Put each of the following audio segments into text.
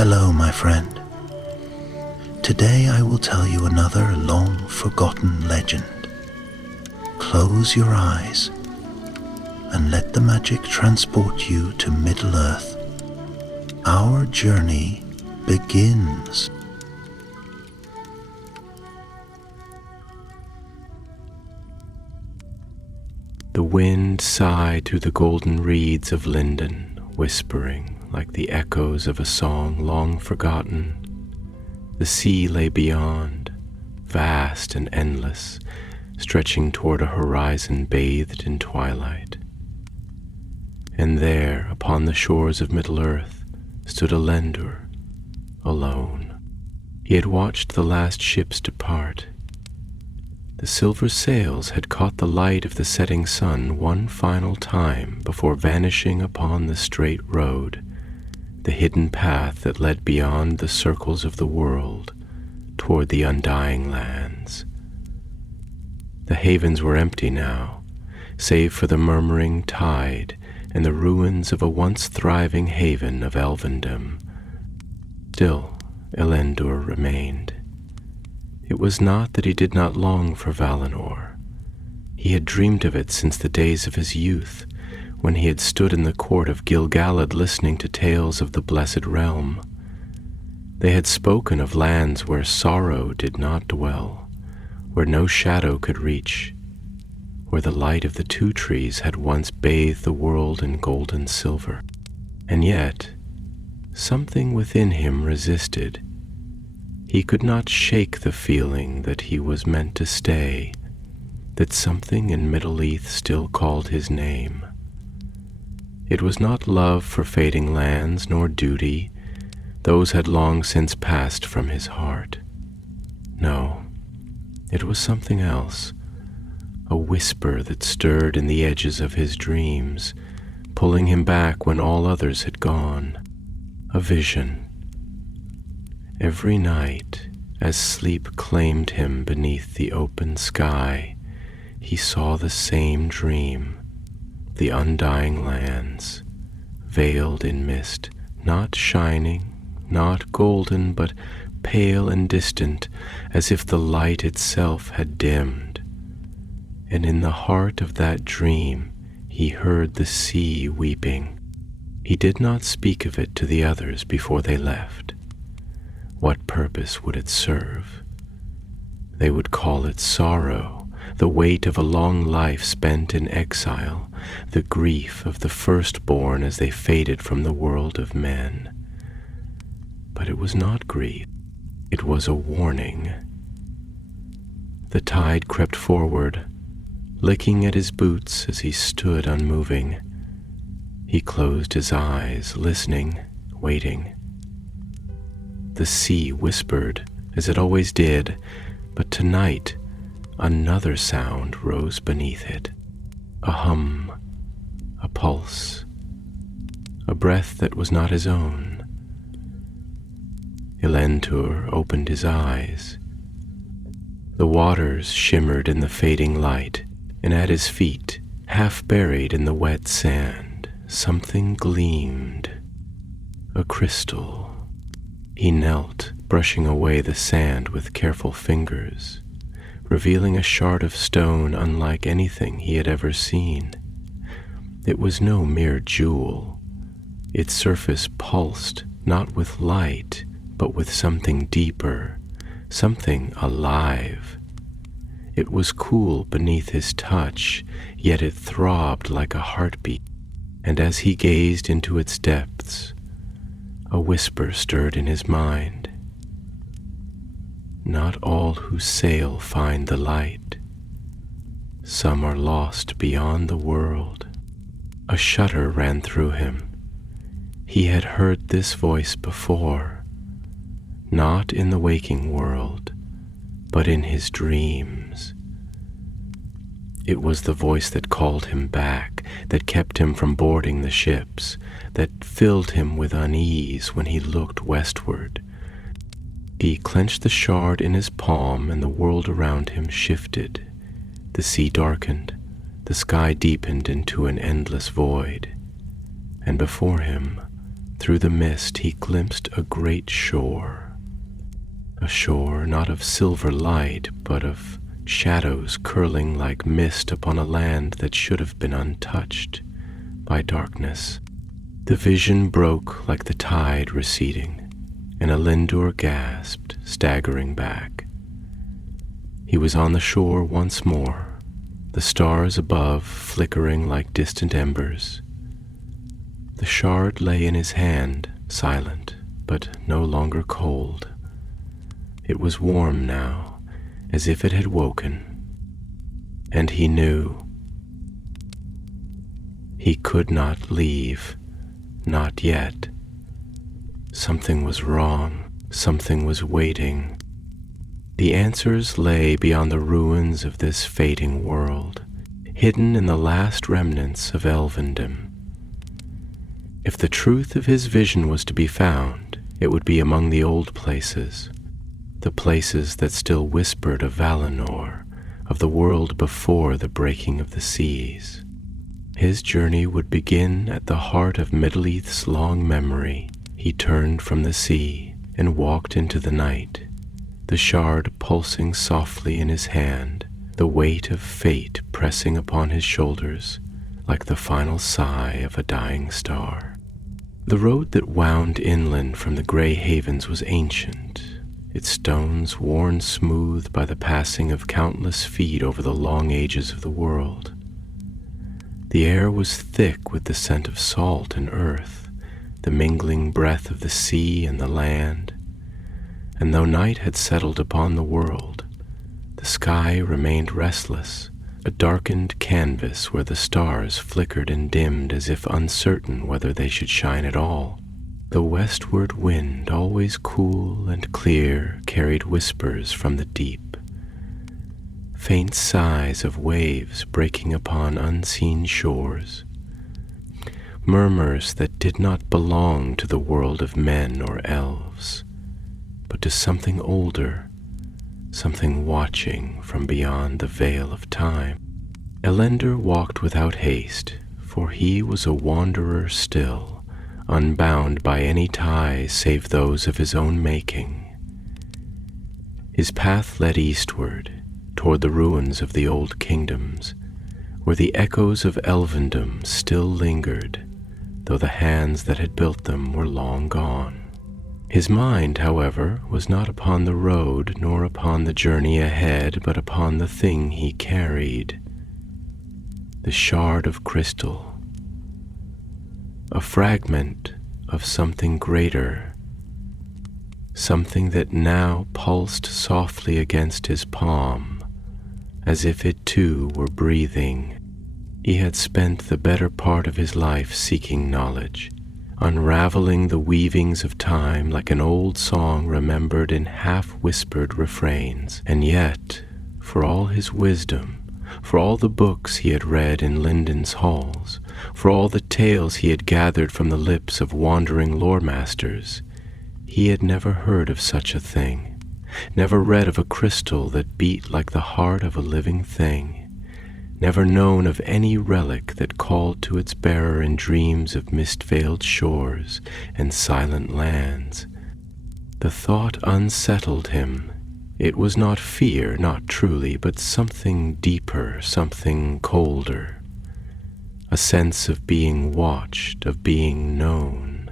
Hello, my friend. Today I will tell you another long-forgotten legend. Close your eyes and let the magic transport you to Middle-earth. Our journey begins. The wind sighed through the golden reeds of linden, whispering like the echoes of a song long forgotten. The sea lay beyond, vast and endless, stretching toward a horizon bathed in twilight. And there, upon the shores of Middle-earth, stood Elendor, alone. He had watched the last ships depart. The silver sails had caught the light of the setting sun one final time before vanishing upon the straight road, the hidden path that led beyond the circles of the world toward the undying lands. The havens were empty now, save for the murmuring tide and the ruins of a once thriving haven of elvendom. Still, Elendor remained. It was not that he did not long for Valinor. He had dreamed of it since the days of his youth, when he had stood in the court of Gil-galad listening to tales of the Blessed Realm. They had spoken of lands where sorrow did not dwell, where no shadow could reach, where the light of the two trees had once bathed the world in gold and silver. And yet, something within him resisted. He could not shake the feeling that he was meant to stay, that something in Middle-earth still called his name. It was not love for fading lands nor duty. Those had long since passed from his heart. No, it was something else, a whisper that stirred in the edges of his dreams, pulling him back when all others had gone, a vision. Every night, as sleep claimed him beneath the open sky, he saw the same dream, the undying lands, veiled in mist, not shining, not golden, but pale and distant, as if the light itself had dimmed. And in the heart of that dream, he heard the sea weeping. He did not speak of it to the others before they left. What purpose would it serve? They would call it sorrow, the weight of a long life spent in exile, the grief of the firstborn as they faded from the world of men. But it was not grief, it was a warning. The tide crept forward, licking at his boots as he stood unmoving. He closed his eyes, listening, waiting. The sea whispered, as it always did, but tonight another sound rose beneath it. A hum, a pulse, a breath that was not his own. Elendor opened his eyes. The waters shimmered in the fading light, and at his feet, half buried in the wet sand, something gleamed. A crystal. He knelt, brushing away the sand with careful fingers, revealing a shard of stone unlike anything he had ever seen. It was no mere jewel. Its surface pulsed, not with light, but with something deeper, something alive. It was cool beneath his touch, yet it throbbed like a heartbeat, and as he gazed into its depths, a whisper stirred in his mind. Not all who sail find the light. Some are lost beyond the world. A shudder ran through him. He had heard this voice before, not in the waking world, but in his dreams. It was the voice that called him back, that kept him from boarding the ships, that filled him with unease when he looked westward. He clenched the shard in his palm, and the world around him shifted. The sea darkened, the sky deepened into an endless void, and before him, through the mist he glimpsed a great shore, a shore not of silver light, but of shadows curling like mist upon a land that should have been untouched by darkness. The vision broke like the tide receding, and Elendor gasped, staggering back. He was on the shore once more, the stars above flickering like distant embers. The shard lay in his hand, silent, but no longer cold. It was warm now, as if it had woken, and he knew he could not leave, not yet. Something was wrong, something was waiting. The answers lay beyond the ruins of this fading world, hidden in the last remnants of elvendom. If the truth of his vision was to be found, it would be among the old places, the places that still whispered of Valinor, of the world before the breaking of the seas. His journey would begin at the heart of Middleath's long memory. He turned from the sea and walked into the night, the shard pulsing softly in his hand, the weight of fate pressing upon his shoulders like the final sigh of a dying star. The road that wound inland from the Grey Havens was ancient, its stones worn smooth by the passing of countless feet over the long ages of the world. The air was thick with the scent of salt and earth, the mingling breath of the sea and the land, and though night had settled upon the world, the sky remained restless, a darkened canvas where the stars flickered and dimmed as if uncertain whether they should shine at all. The westward wind, always cool and clear, carried whispers from the deep, faint sighs of waves breaking upon unseen shores, murmurs that did not belong to the world of men or elves, but to something older, something watching from beyond the veil of time. Elendor walked without haste, for he was a wanderer still, unbound by any ties save those of his own making. His path led eastward, toward the ruins of the old kingdoms, where the echoes of elvendom still lingered, though the hands that had built them were long gone. His mind, however, was not upon the road nor upon the journey ahead, but upon the thing he carried, the shard of crystal, a fragment of something greater, something that now pulsed softly against his palm, as if it too were breathing. He had spent the better part of his life seeking knowledge, unraveling the weavings of time like an old song remembered in half-whispered refrains. And yet, for all his wisdom, for all the books he had read in Linden's halls, for all the tales he had gathered from the lips of wandering lore-masters, he had never heard of such a thing, never read of a crystal that beat like the heart of a living thing, never known of any relic that called to its bearer in dreams of mist-veiled shores and silent lands. The thought unsettled him. It was not fear, not truly, but something deeper, something colder, a sense of being watched, of being known,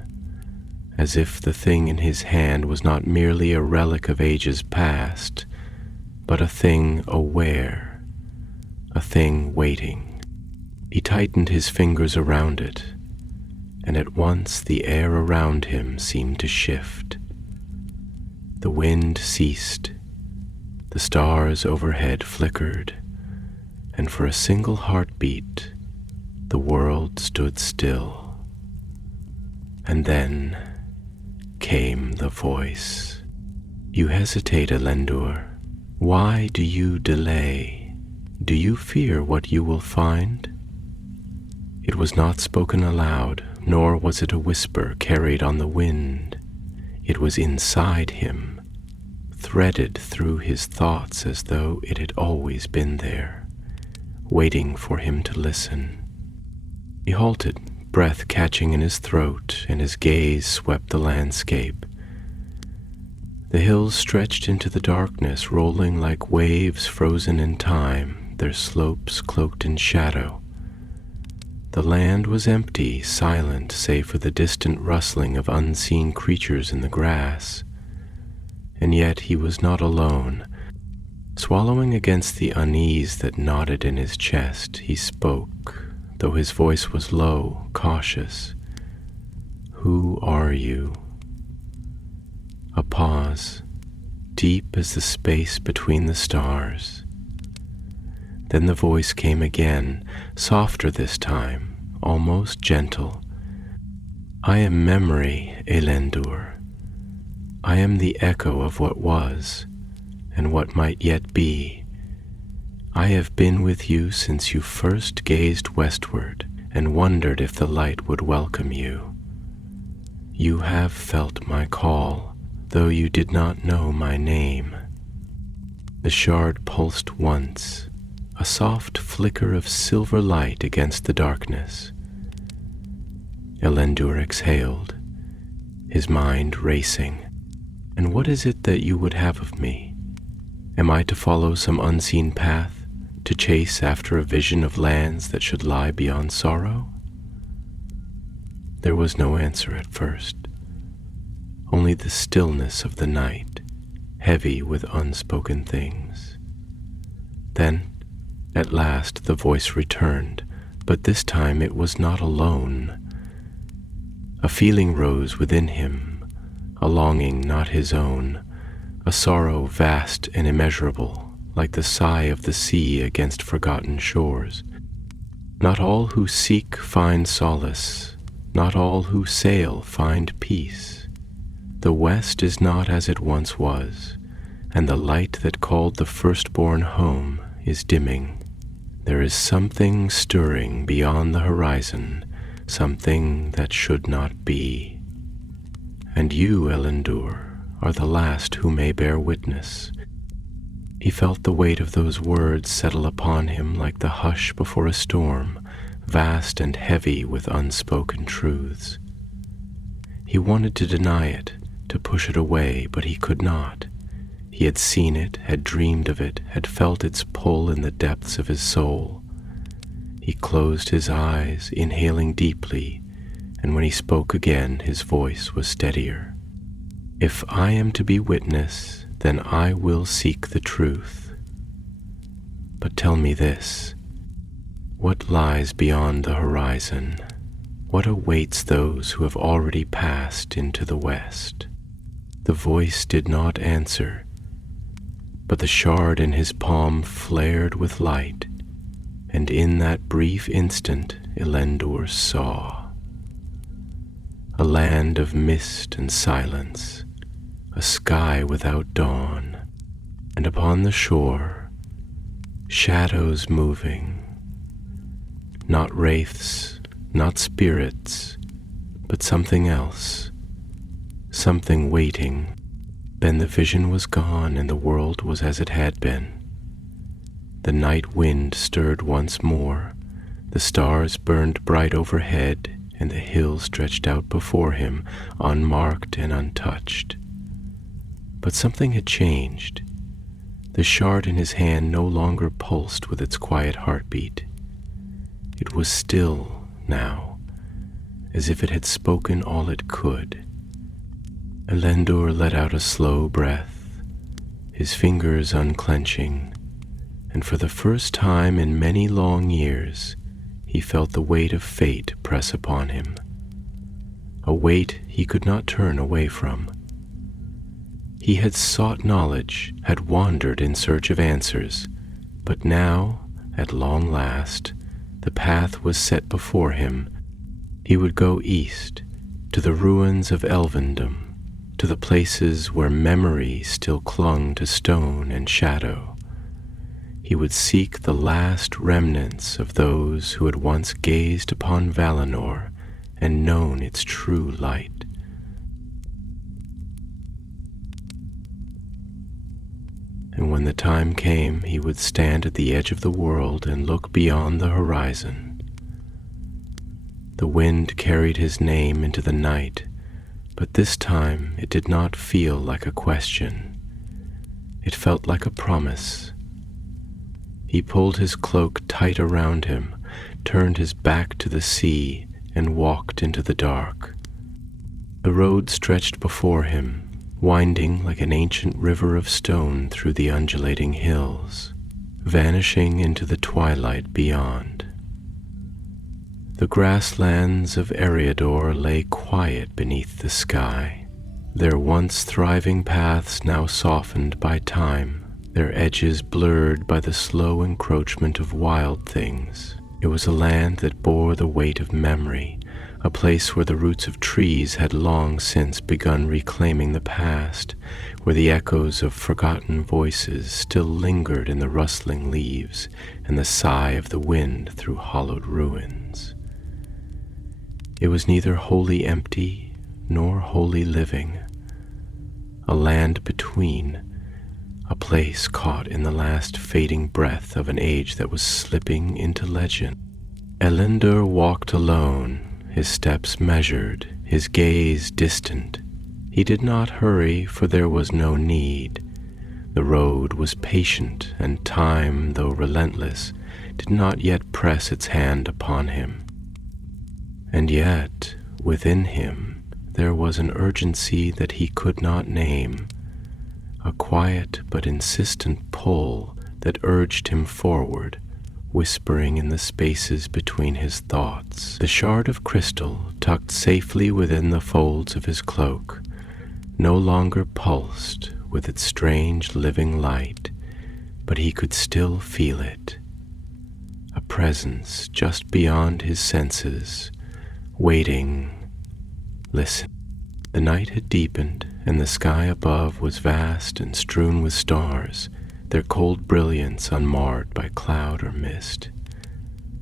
as if the thing in his hand was not merely a relic of ages past, but a thing aware, a thing waiting. He tightened his fingers around it, and at once the air around him seemed to shift. The wind ceased, the stars overhead flickered, and for a single heartbeat, the world stood still. And then came the voice. "You hesitate, Elendor. Why do you delay? Do you fear what you will find?" It was not spoken aloud, nor was it a whisper carried on the wind. It was inside him, threaded through his thoughts as though it had always been there, waiting for him to listen. He halted, breath catching in his throat, and his gaze swept the landscape. The hills stretched into the darkness, rolling like waves frozen in time, their slopes cloaked in shadow. The land was empty, silent, save for the distant rustling of unseen creatures in the grass. And yet he was not alone. Swallowing against the unease that knotted in his chest, he spoke, though his voice was low, cautious. "Who are you?" A pause, deep as the space between the stars. Then the voice came again, softer this time, almost gentle. "I am memory, Elendur. I am the echo of what was, and what might yet be. I have been with you since you first gazed westward and wondered if the light would welcome you. You have felt my call, though you did not know my name." The shard pulsed once, a soft flicker of silver light against the darkness. Elendur exhaled, his mind racing. "And what is it that you would have of me? Am I to follow some unseen path, to chase after a vision of lands that should lie beyond sorrow?" There was no answer at first, only the stillness of the night, heavy with unspoken things. Then, at last, the voice returned, but this time it was not alone. A feeling rose within him, a longing not his own, a sorrow vast and immeasurable, like the sigh of the sea against forgotten shores. Not all who seek find solace, not all who sail find peace. The west is not as it once was, and the light that called the firstborn home is dimming. There is something stirring beyond the horizon, something that should not be. And you, Elendur, are the last who may bear witness. He felt the weight of those words settle upon him like the hush before a storm, vast and heavy with unspoken truths. He wanted to deny it, to push it away, but he could not. He had seen it, had dreamed of it, had felt its pull in the depths of his soul. He closed his eyes, inhaling deeply, and when he spoke again, his voice was steadier. "If I am to be witness, then I will seek the truth. But tell me this, what lies beyond the horizon? What awaits those who have already passed into the west?" The voice did not answer, but the shard in his palm flared with light, and in that brief instant Elendur saw. A land of mist and silence, a sky without dawn, and upon the shore, shadows moving. Not wraiths, not spirits, but something else, something waiting. Then the vision was gone and the world was as it had been. The night wind stirred once more, the stars burned bright overhead, and the hills stretched out before him, unmarked and untouched. But something had changed. The shard in his hand no longer pulsed with its quiet heartbeat. It was still now, as if it had spoken all it could. Elendur let out a slow breath, his fingers unclenching, and for the first time in many long years, he felt the weight of fate press upon him, a weight he could not turn away from. He had sought knowledge, had wandered in search of answers, but now, at long last, the path was set before him. He would go east, to the ruins of Elvendom, to the places where memory still clung to stone and shadow. He would seek the last remnants of those who had once gazed upon Valinor and known its true light. And when the time came, he would stand at the edge of the world and look beyond the horizon. The wind carried his name into the night, but this time it did not feel like a question. It felt like a promise. He pulled his cloak tight around him, turned his back to the sea, and walked into the dark. The road stretched before him, winding like an ancient river of stone through the undulating hills, vanishing into the twilight beyond. The grasslands of Eriador lay quiet beneath the sky, their once thriving paths now softened by time, their edges blurred by the slow encroachment of wild things. It was a land that bore the weight of memory, a place where the roots of trees had long since begun reclaiming the past, where the echoes of forgotten voices still lingered in the rustling leaves and the sigh of the wind through hollowed ruins. It was neither wholly empty nor wholly living, a land between, a place caught in the last fading breath of an age that was slipping into legend. Elendor walked alone, his steps measured, his gaze distant. He did not hurry, for there was no need. The road was patient, and time, though relentless, did not yet press its hand upon him. And yet, within him, there was an urgency that he could not name, a quiet but insistent pull that urged him forward, whispering in the spaces between his thoughts. The shard of crystal, tucked safely within the folds of his cloak, no longer pulsed with its strange living light, but he could still feel it, a presence just beyond his senses, waiting. Listen. The night had deepened, and the sky above was vast and strewn with stars, their cold brilliance unmarred by cloud or mist.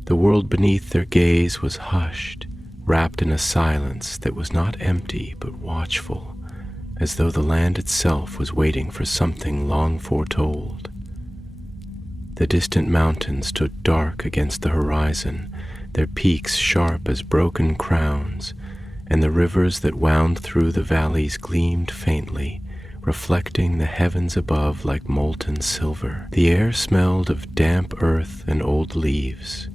The world beneath their gaze was hushed, wrapped in a silence that was not empty but watchful, as though the land itself was waiting for something long foretold. The distant mountains stood dark against the horizon, their peaks sharp as broken crowns, and the rivers that wound through the valleys gleamed faintly, reflecting the heavens above like molten silver. The air smelled of damp earth and old leaves,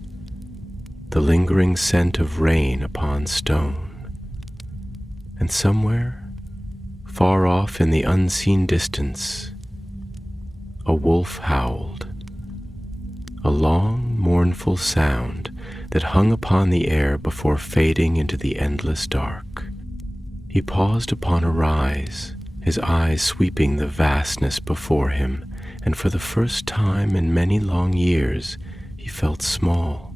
the lingering scent of rain upon stone. And somewhere, far off in the unseen distance, a wolf howled, a long, mournful sound that hung upon the air before fading into the endless dark. He paused upon a rise, his eyes sweeping the vastness before him, and for the first time in many long years he felt small,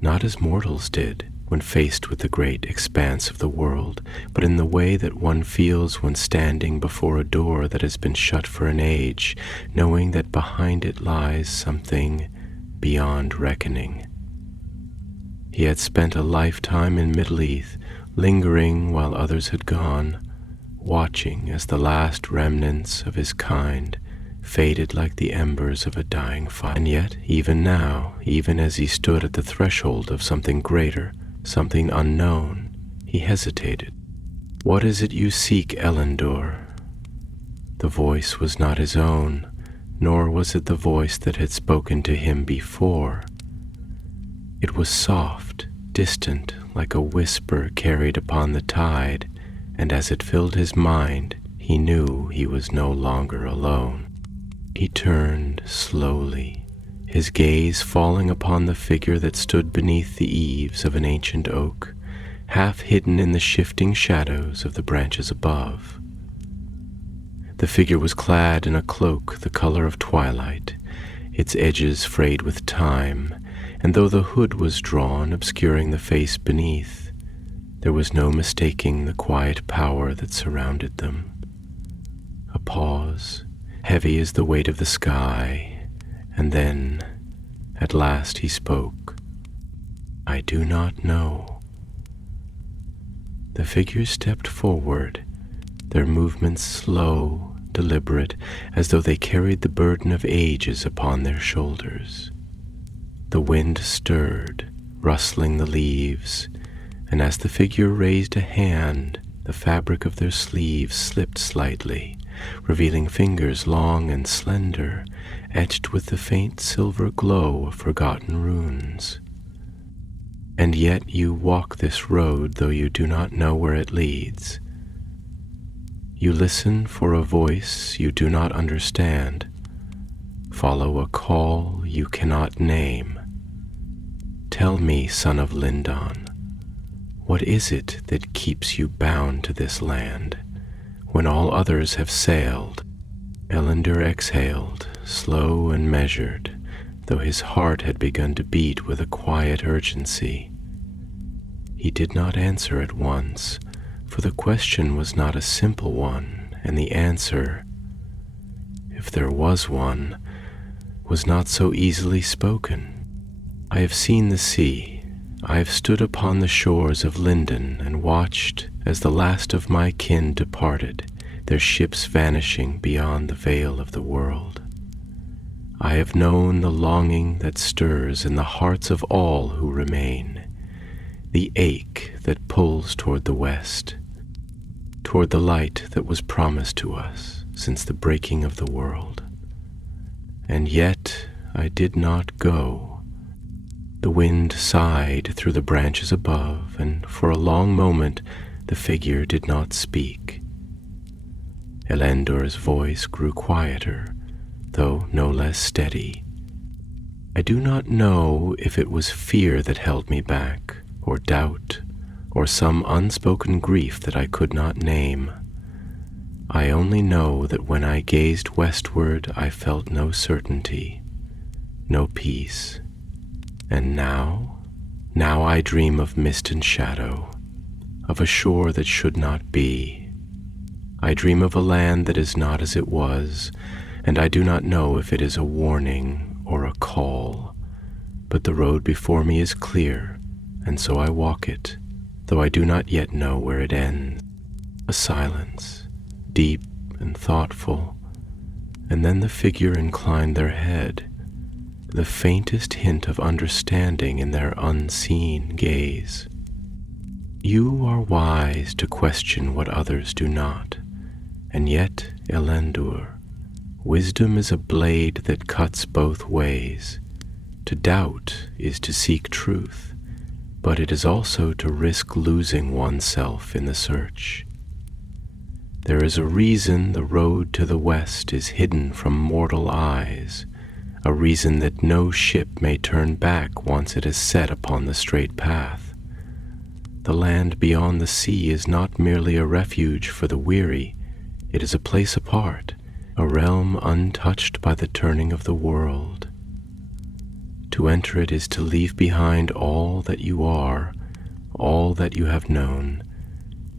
not as mortals did when faced with the great expanse of the world, but in the way that one feels when standing before a door that has been shut for an age, knowing that behind it lies something beyond reckoning. He had spent a lifetime in Middleath, lingering while others had gone, watching as the last remnants of his kind faded like the embers of a dying fire. And yet, even now, even as he stood at the threshold of something greater, something unknown, he hesitated. "What is it you seek, Elendor?" The voice was not his own, nor was it the voice that had spoken to him before. It was soft, distant, like a whisper carried upon the tide, and as it filled his mind, he knew he was no longer alone. He turned slowly, his gaze falling upon the figure that stood beneath the eaves of an ancient oak, half hidden in the shifting shadows of the branches above. The figure was clad in a cloak the color of twilight, its edges frayed with time, and though the hood was drawn, obscuring the face beneath, there was no mistaking the quiet power that surrounded them. A pause, heavy as the weight of the sky, and then, at last he spoke. "I do not know." The figures stepped forward, their movements slow, deliberate, as though they carried the burden of ages upon their shoulders. The wind stirred, rustling the leaves, and as the figure raised a hand, the fabric of their sleeves slipped slightly, revealing fingers long and slender, etched with the faint silver glow of forgotten runes. And yet you walk this road though you do not know where it leads. You listen for a voice you do not understand, follow a call you cannot name. Tell me, son of Lindon, what is it that keeps you bound to this land, when all others have sailed? Elendor exhaled, slow and measured, though his heart had begun to beat with a quiet urgency. He did not answer at once, for the question was not a simple one, and the answer, if there was one, was not so easily spoken. I have seen the sea. I have stood upon the shores of Lindon and watched as the last of my kin departed, their ships vanishing beyond the veil of the world. I have known the longing that stirs in the hearts of all who remain, the ache that pulls toward the west, toward the light that was promised to us since the breaking of the world. And yet I did not go. The wind sighed through the branches above, and for a long moment the figure did not speak. Elendor's voice grew quieter, though no less steady. I do not know if it was fear that held me back, or doubt, or some unspoken grief that I could not name. I only know that when I gazed westward I felt no certainty, no peace. And now I dream of mist and shadow, of a shore that should not be. I dream of a land that is not as it was, and I do not know if it is a warning or a call. But the road before me is clear, and so I walk it, though I do not yet know where it ends. A silence, deep and thoughtful, and then the figure inclined their head, the faintest hint of understanding in their unseen gaze. You are wise to question what others do not, and yet, Elendor, wisdom is a blade that cuts both ways. To doubt is to seek truth, but it is also to risk losing oneself in the search. There is a reason the road to the west is hidden from mortal eyes, a reason that no ship may turn back once it is set upon the straight path. The land beyond the sea is not merely a refuge for the weary, it is a place apart, a realm untouched by the turning of the world. To enter it is to leave behind all that you are, all that you have known,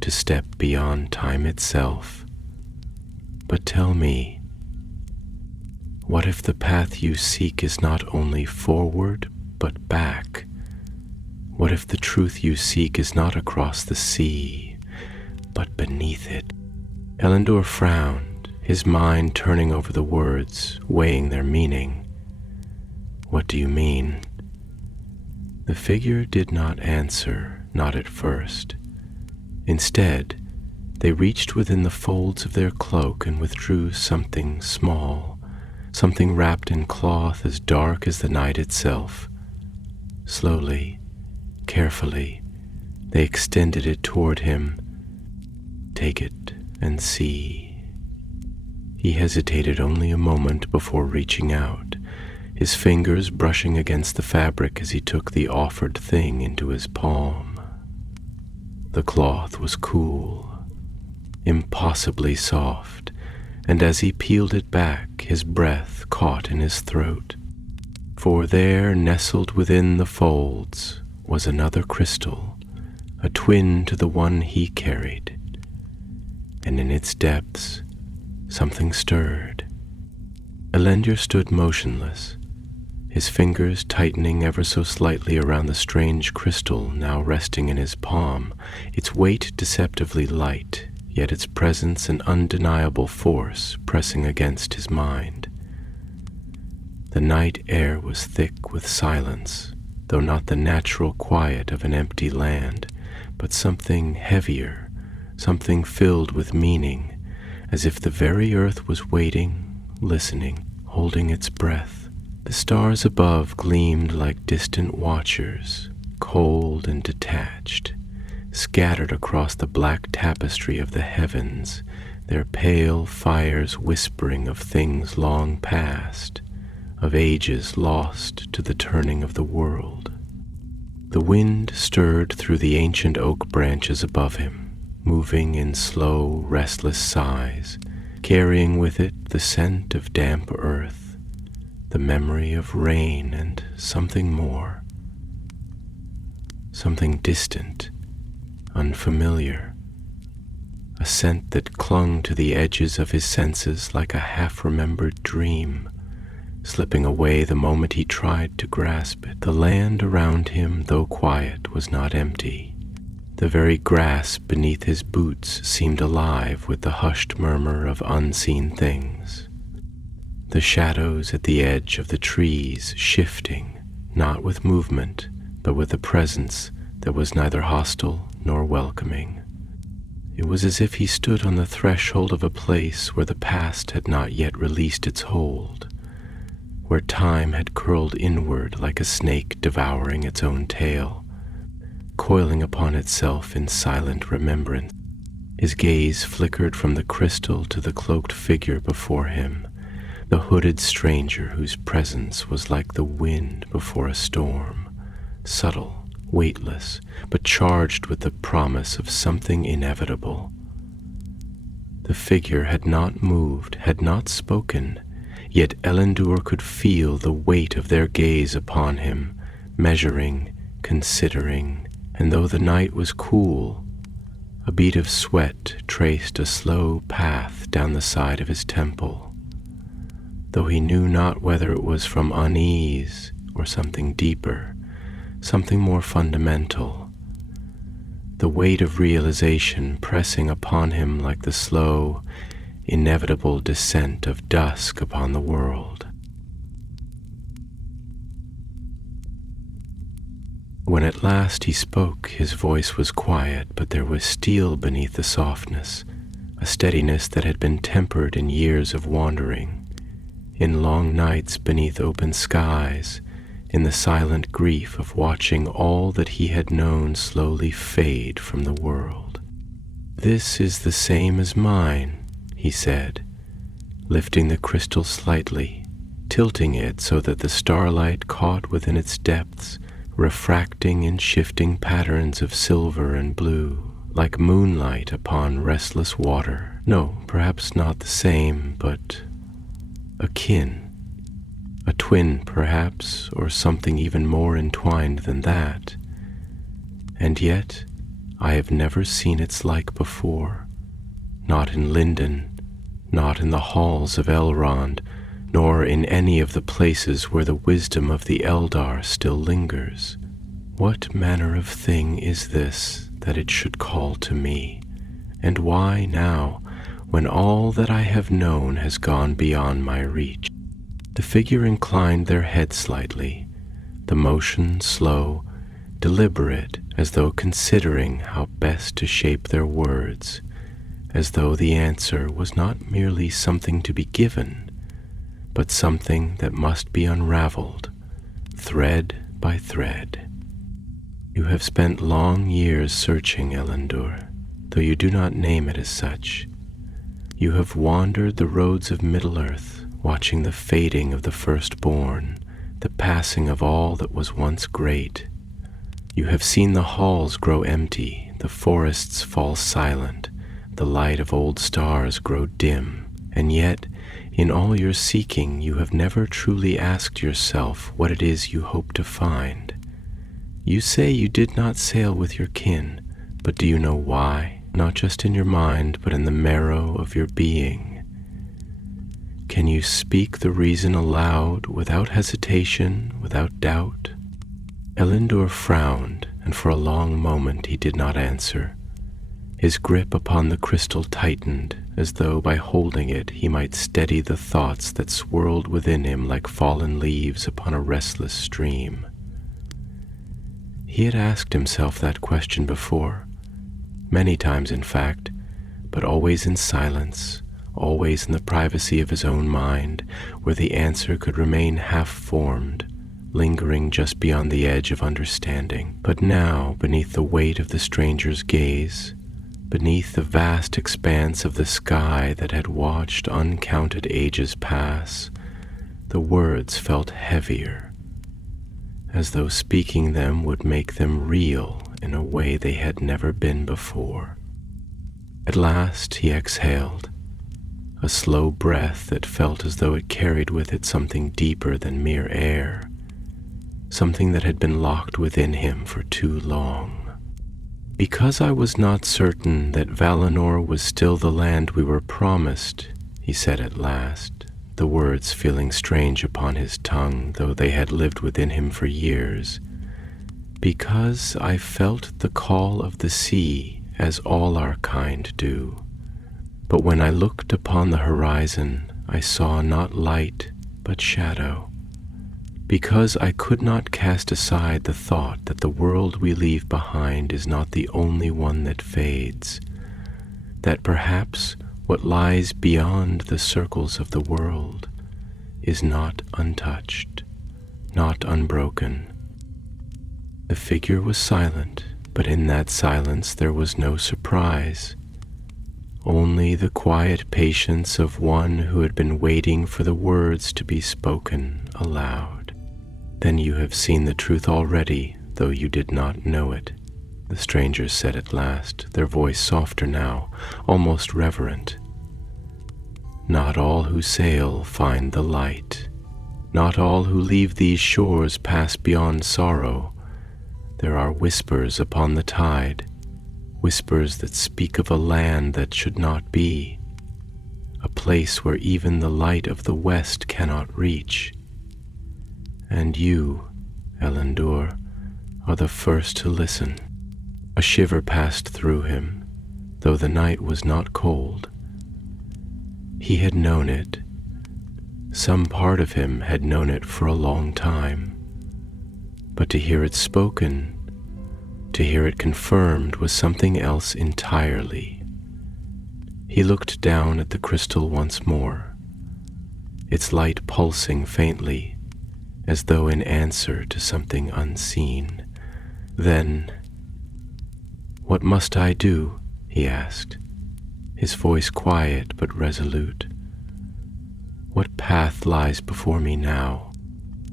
to step beyond time itself. But tell me, what if the path you seek is not only forward, but back? What if the truth you seek is not across the sea, but beneath it? Elendor frowned, his mind turning over the words, weighing their meaning. What do you mean? The figure did not answer, not at first. Instead, they reached within the folds of their cloak and withdrew something small, something wrapped in cloth as dark as the night itself. Slowly, carefully, they extended it toward him. Take it and see. He hesitated only a moment before reaching out, his fingers brushing against the fabric as he took the offered thing into his palm. The cloth was cool, impossibly soft, and as he peeled it back, his breath caught in his throat. For there, nestled within the folds, was another crystal, a twin to the one he carried. And in its depths, something stirred. Elendor stood motionless, his fingers tightening ever so slightly around the strange crystal now resting in his palm, its weight deceptively light, yet its presence an undeniable force pressing against his mind. The night air was thick with silence, though not the natural quiet of an empty land, but something heavier, something filled with meaning, as if the very earth was waiting, listening, holding its breath. The stars above gleamed like distant watchers, cold and detached, scattered across the black tapestry of the heavens, their pale fires whispering of things long past, of ages lost to the turning of the world. The wind stirred through the ancient oak branches above him, moving in slow, restless sighs, carrying with it the scent of damp earth, the memory of rain and something more, something distant, unfamiliar, a scent that clung to the edges of his senses like a half-remembered dream, slipping away the moment he tried to grasp it. The land around him, though quiet, was not empty. The very grass beneath his boots seemed alive with the hushed murmur of unseen things. The shadows at the edge of the trees shifting, not with movement, but with a presence that was neither hostile nor welcoming. It was as if he stood on the threshold of a place where the past had not yet released its hold, where time had curled inward like a snake devouring its own tail, coiling upon itself in silent remembrance. His gaze flickered from the crystal to the cloaked figure before him, the hooded stranger whose presence was like the wind before a storm, subtle, weightless, but charged with the promise of something inevitable. The figure had not moved, had not spoken, yet Elendor could feel the weight of their gaze upon him, measuring, considering, and though the night was cool, a bead of sweat traced a slow path down the side of his temple, though he knew not whether it was from unease or something deeper, something more fundamental, the weight of realization pressing upon him like the slow, inevitable descent of dusk upon the world. When at last he spoke, his voice was quiet, but there was steel beneath the softness, a steadiness that had been tempered in years of wandering, in long nights beneath open skies, in the silent grief of watching all that he had known slowly fade from the world. "This is the same as mine," he said, lifting the crystal slightly, tilting it so that the starlight caught within its depths, refracting in shifting patterns of silver and blue, like moonlight upon restless water. No, perhaps not the same, but akin. A twin, perhaps, or something even more entwined than that. And yet, I have never seen its like before, not in Lindon, not in the halls of Elrond, nor in any of the places where the wisdom of the Eldar still lingers. What manner of thing is this that it should call to me? And why now, when all that I have known has gone beyond my reach? The figure inclined their head slightly, the motion slow, deliberate, as though considering how best to shape their words, as though the answer was not merely something to be given, but something that must be unraveled, thread by thread. "You have spent long years searching, Elendor, though you do not name it as such. You have wandered the roads of Middle-earth, watching the fading of the firstborn, the passing of all that was once great. You have seen the halls grow empty, the forests fall silent, the light of old stars grow dim, and yet, in all your seeking, you have never truly asked yourself what it is you hope to find. You say you did not sail with your kin, but do you know why? Not just in your mind, but in the marrow of your being. Can you speak the reason aloud, without hesitation, without doubt?" Elendor frowned, and for a long moment he did not answer. His grip upon the crystal tightened, as though by holding it he might steady the thoughts that swirled within him like fallen leaves upon a restless stream. He had asked himself that question before, many times in fact, but always in silence, always in the privacy of his own mind, where the answer could remain half-formed, lingering just beyond the edge of understanding. But now, beneath the weight of the stranger's gaze, beneath the vast expanse of the sky that had watched uncounted ages pass, the words felt heavier, as though speaking them would make them real in a way they had never been before. At last he exhaled, a slow breath that felt as though it carried with it something deeper than mere air, something that had been locked within him for too long. "Because I was not certain that Valinor was still the land we were promised," he said at last, the words feeling strange upon his tongue, though they had lived within him for years. "Because I felt the call of the sea, as all our kind do. But when I looked upon the horizon, I saw not light, but shadow. Because I could not cast aside the thought that the world we leave behind is not the only one that fades, that perhaps what lies beyond the circles of the world is not untouched, not unbroken." The figure was silent, but in that silence there was no surprise, only the quiet patience of one who had been waiting for the words to be spoken aloud. "Then you have seen the truth already, though you did not know it," the strangers said at last, their voice softer now, almost reverent. "Not all who sail find the light. Not all who leave these shores pass beyond sorrow. There are whispers upon the tide, whispers that speak of a land that should not be, a place where even the light of the west cannot reach. And you, Elendur, are the first to listen." A shiver passed through him, though the night was not cold. He had known it. Some part of him had known it for a long time. But to hear it spoken, to hear it confirmed, was something else entirely. He looked down at the crystal once more, its light pulsing faintly, as though in answer to something unseen. Then, "What must I do?" he asked, his voice quiet but resolute. "What path lies before me now?"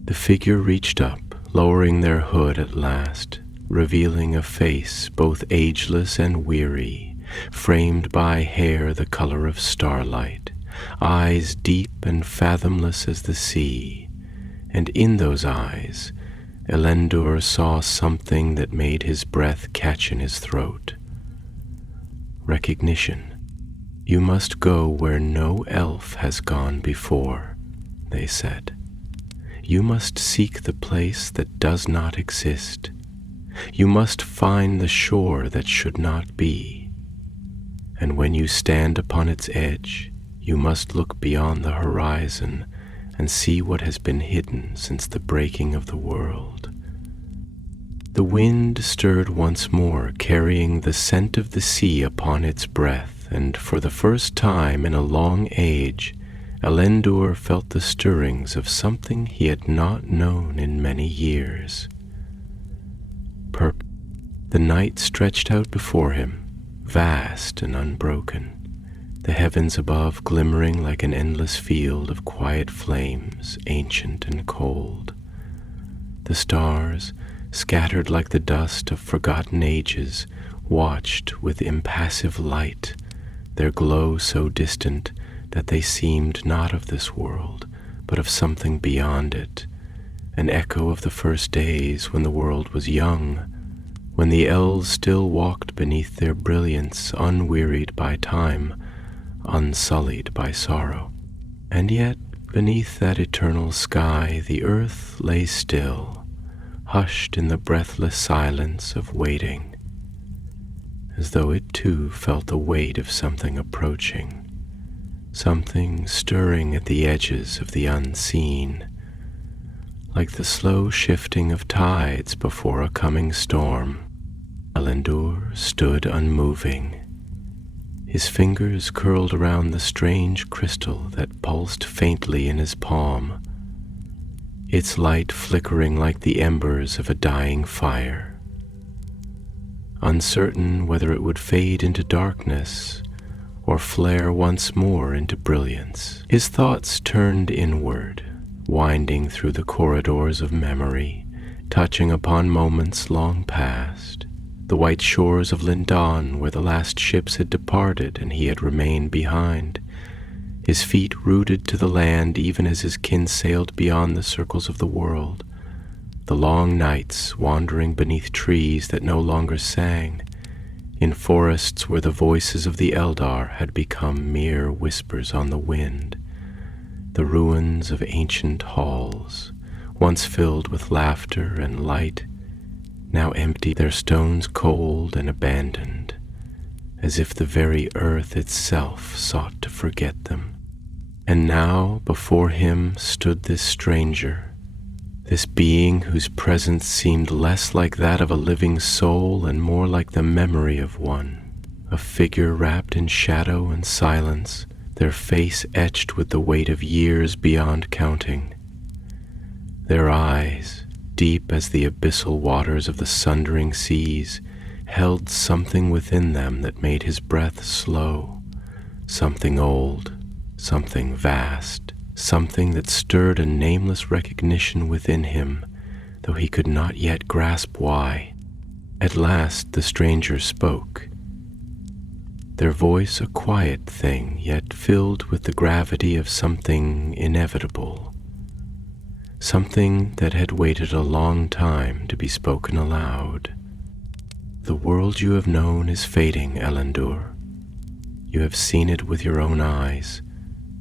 The figure reached up, lowering their hood at last, revealing a face both ageless and weary, framed by hair the color of starlight, eyes deep and fathomless as the sea, and in those eyes Elendur saw something that made his breath catch in his throat. Recognition. "You must go where no elf has gone before," they said. "You must seek the place that does not exist. You must find the shore that should not be. And when you stand upon its edge, you must look beyond the horizon and see what has been hidden since the breaking of the world." The wind stirred once more, carrying the scent of the sea upon its breath, and for the first time in a long age, Elendur felt the stirrings of something he had not known in many years. The night stretched out before him, vast and unbroken, the heavens above glimmering like an endless field of quiet flames, ancient and cold. The stars, scattered like the dust of forgotten ages, watched with impassive light, their glow so distant that they seemed not of this world, but of something beyond it, an echo of the first days when the world was young, when the elves still walked beneath their brilliance, unwearied by time, unsullied by sorrow. And yet, beneath that eternal sky, the earth lay still, hushed in the breathless silence of waiting, as though it too felt the weight of something approaching, something stirring at the edges of the unseen, like the slow shifting of tides before a coming storm. Elendor stood unmoving. His fingers curled around the strange crystal that pulsed faintly in his palm, its light flickering like the embers of a dying fire. Uncertain whether it would fade into darkness or flare once more into brilliance, his thoughts turned inward, winding through the corridors of memory, touching upon moments long past, the white shores of Lindan where the last ships had departed and he had remained behind, his feet rooted to the land even as his kin sailed beyond the circles of the world, the long nights wandering beneath trees that no longer sang, in forests where the voices of the Eldar had become mere whispers on the wind, the ruins of ancient halls, once filled with laughter and light, now empty, their stones cold and abandoned, as if the very earth itself sought to forget them. And now before him stood this stranger, this being whose presence seemed less like that of a living soul and more like the memory of one, a figure wrapped in shadow and silence, their face etched with the weight of years beyond counting. Their eyes, deep as the abyssal waters of the sundering seas, held something within them that made his breath slow, something old, something vast, something that stirred a nameless recognition within him, though he could not yet grasp why. At last the stranger spoke, their voice a quiet thing, yet filled with the gravity of something inevitable, something that had waited a long time to be spoken aloud. The world you have known is fading, Elendor. You have seen it with your own eyes,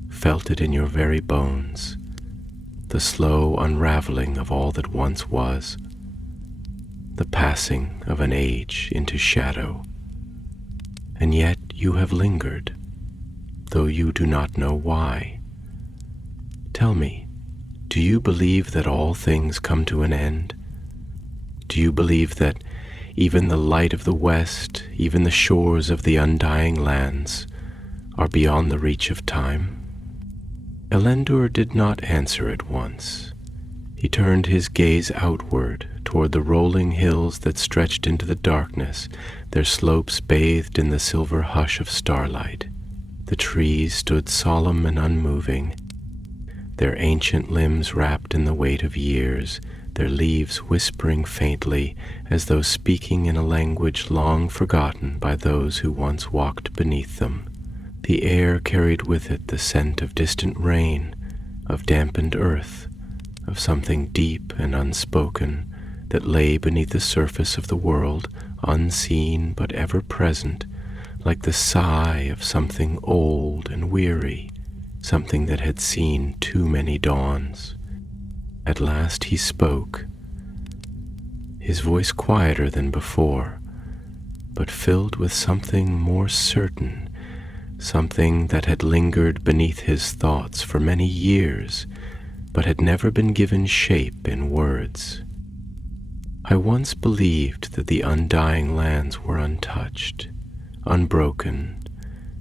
felt it in your very bones, the slow unraveling of all that once was, the passing of an age into shadow. And yet you have lingered, though you do not know why. Tell me, do you believe that all things come to an end? Do you believe that even the light of the west, even the shores of the undying lands, are beyond the reach of time? Elendor did not answer at once. He turned his gaze outward toward the rolling hills that stretched into the darkness, their slopes bathed in the silver hush of starlight. The trees stood solemn and unmoving, their ancient limbs wrapped in the weight of years, their leaves whispering faintly as though speaking in a language long forgotten by those who once walked beneath them. The air carried with it the scent of distant rain, of dampened earth, of something deep and unspoken that lay beneath the surface of the world, unseen but ever present, like the sigh of something old and weary, something that had seen too many dawns. At last he spoke, his voice quieter than before, but filled with something more certain, something that had lingered beneath his thoughts for many years, but had never been given shape in words. I once believed that the undying lands were untouched, unbroken,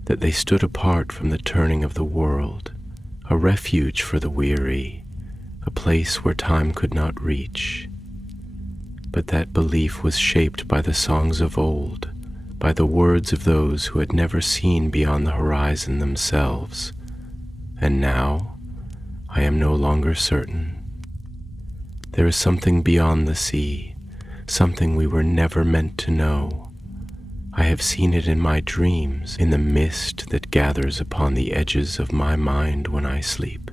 that they stood apart from the turning of the world, a refuge for the weary, a place where time could not reach. But that belief was shaped by the songs of old, by the words of those who had never seen beyond the horizon themselves, and now I am no longer certain. There is something beyond the sea, something we were never meant to know. I have seen it in my dreams, in the mist that gathers upon the edges of my mind when I sleep.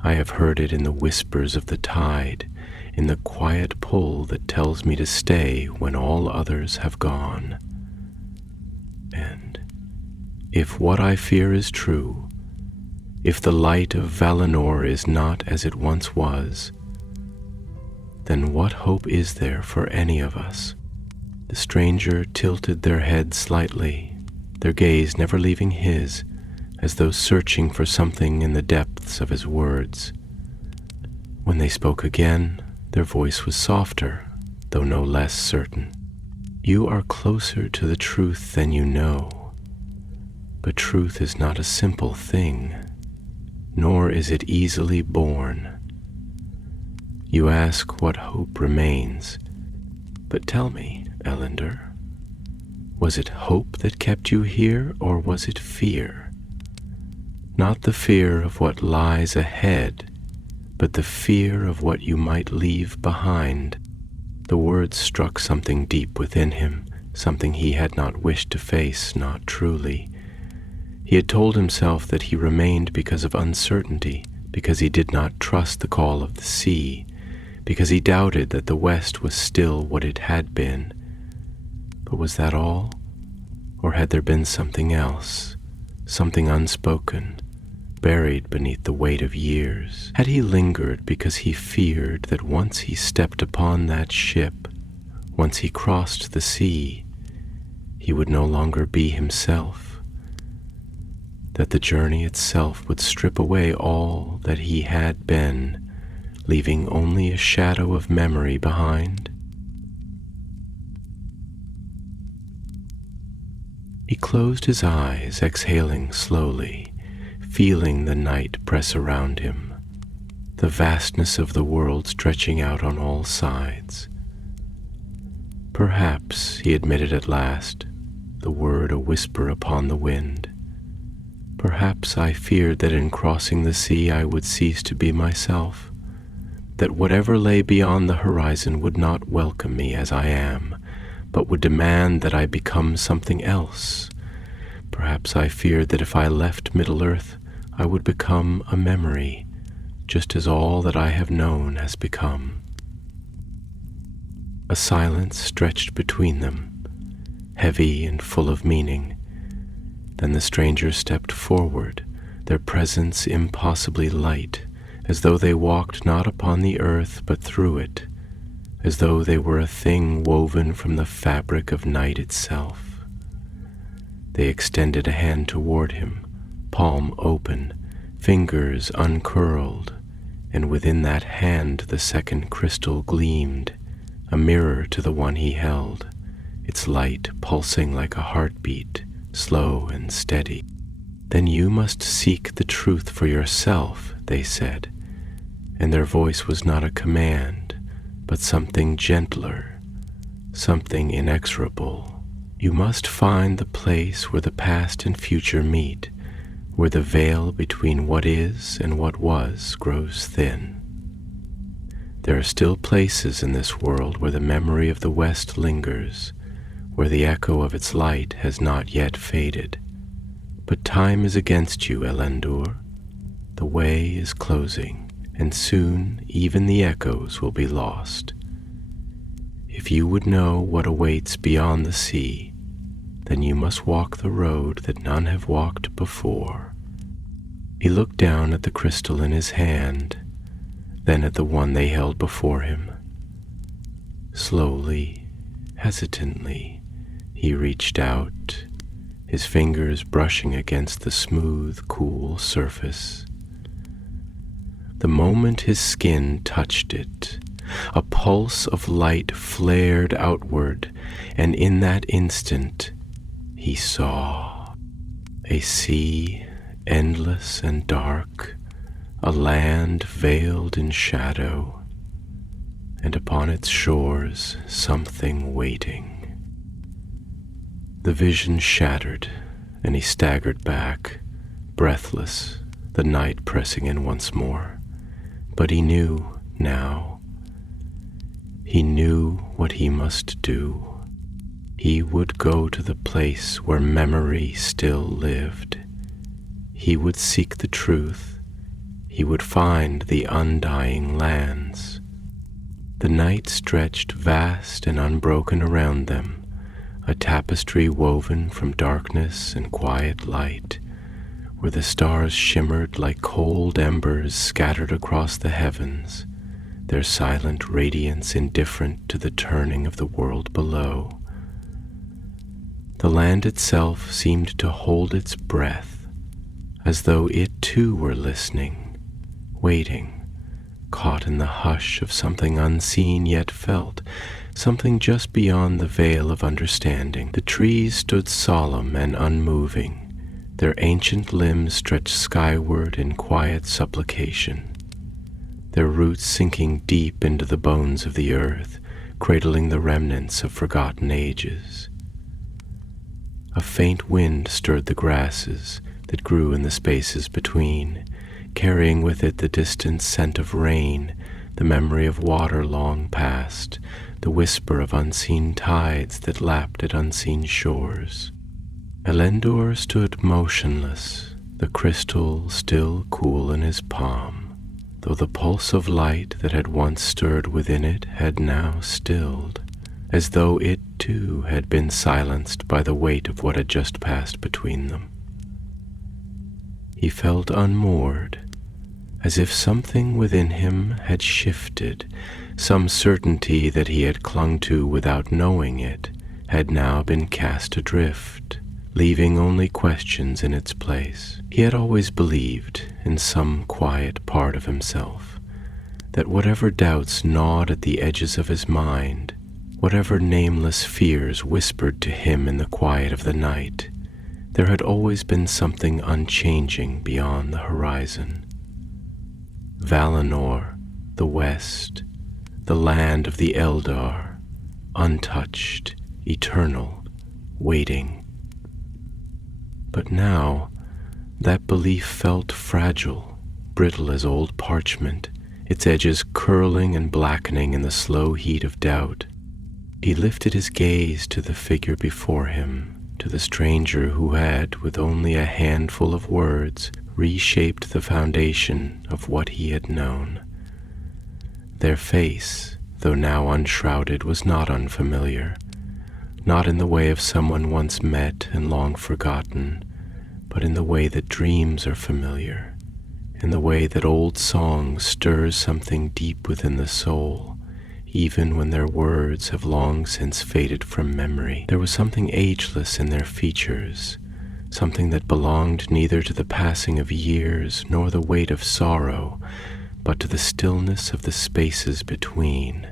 I have heard it in the whispers of the tide, in the quiet pull that tells me to stay when all others have gone. And if what I fear is true, if the light of Valinor is not as it once was, then what hope is there for any of us? The stranger tilted their head slightly, their gaze never leaving his, as though searching for something in the depths of his words. When they spoke again, their voice was softer, though no less certain. You are closer to the truth than you know, but truth is not a simple thing, nor is it easily born. You ask what hope remains, but tell me, Elender, was it hope that kept you here, or was it fear? Not the fear of what lies ahead, but the fear of what you might leave behind. The words struck something deep within him, something he had not wished to face, not truly. He had told himself that he remained because of uncertainty, because he did not trust the call of the sea, because he doubted that the West was still what it had been. But was that all? Or had there been something else, something unspoken, buried beneath the weight of years? Had he lingered because he feared that once he stepped upon that ship, once he crossed the sea, he would no longer be himself? That the journey itself would strip away all that he had been, leaving only a shadow of memory behind? He closed his eyes, exhaling slowly, feeling the night press around him, the vastness of the world stretching out on all sides. Perhaps, he admitted at last, the word a whisper upon the wind. Perhaps I feared that in crossing the sea I would cease to be myself, that whatever lay beyond the horizon would not welcome me as I am, but would demand that I become something else. Perhaps I feared that if I left Middle-earth, I would become a memory, just as all that I have known has become. A silence stretched between them, heavy and full of meaning. Then the strangers stepped forward, their presence impossibly light, as though they walked not upon the earth but through it, as though they were a thing woven from the fabric of night itself. They extended a hand toward him, palm open, fingers uncurled, and within that hand the second crystal gleamed, a mirror to the one he held, its light pulsing like a heartbeat, slow and steady. Then you must seek the truth for yourself, they said, and their voice was not a command, but something gentler, something inexorable. You must find the place where the past and future meet, where the veil between what is and what was grows thin. There are still places in this world where the memory of the West lingers, where the echo of its light has not yet faded. But time is against you, Elendor. The way is closing, and soon even the echoes will be lost. If you would know what awaits beyond the sea, then you must walk the road that none have walked before. He looked down at the crystal in his hand, then at the one they held before him. Slowly, hesitantly, he reached out, his fingers brushing against the smooth, cool surface. The moment his skin touched it, a pulse of light flared outward, and in that instant, he saw a sea endless and dark, a land veiled in shadow, and upon its shores something waiting. The vision shattered, and he staggered back, breathless, the night pressing in once more. But he knew now. He knew what he must do. He would go to the place where memory still lived. He would seek the truth. He would find the undying lands. The night stretched vast and unbroken around them, a tapestry woven from darkness and quiet light, where the stars shimmered like cold embers scattered across the heavens, their silent radiance indifferent to the turning of the world below. The land itself seemed to hold its breath, as though it too were listening, waiting, caught in the hush of something unseen yet felt, something just beyond the veil of understanding. The trees stood solemn and unmoving, their ancient limbs stretched skyward in quiet supplication, their roots sinking deep into the bones of the earth, cradling the remnants of forgotten ages. A faint wind stirred the grasses that grew in the spaces between, carrying with it the distant scent of rain, the memory of water long past, the whisper of unseen tides that lapped at unseen shores. Elendor stood motionless, the crystal still cool in his palm, though the pulse of light that had once stirred within it had now stilled, as though it too had been silenced by the weight of what had just passed between them. He felt unmoored, as if something within him had shifted, some certainty that he had clung to without knowing it had now been cast adrift, leaving only questions in its place. He had always believed, in some quiet part of himself, that whatever doubts gnawed at the edges of his mind, whatever nameless fears whispered to him in the quiet of the night, there had always been something unchanging beyond the horizon. Valinor, the West, the land of the Eldar, untouched, eternal, waiting. But now, that belief felt fragile, brittle as old parchment, its edges curling and blackening in the slow heat of doubt. He lifted his gaze to the figure before him, to the stranger who had, with only a handful of words, reshaped the foundation of what he had known. Their face, though now unshrouded, was not unfamiliar, not in the way of someone once met and long forgotten, but in the way that dreams are familiar, in the way that old song stirs something deep within the soul, even when their words have long since faded from memory. There was something ageless in their features, something that belonged neither to the passing of years nor the weight of sorrow, but to the stillness of the spaces between,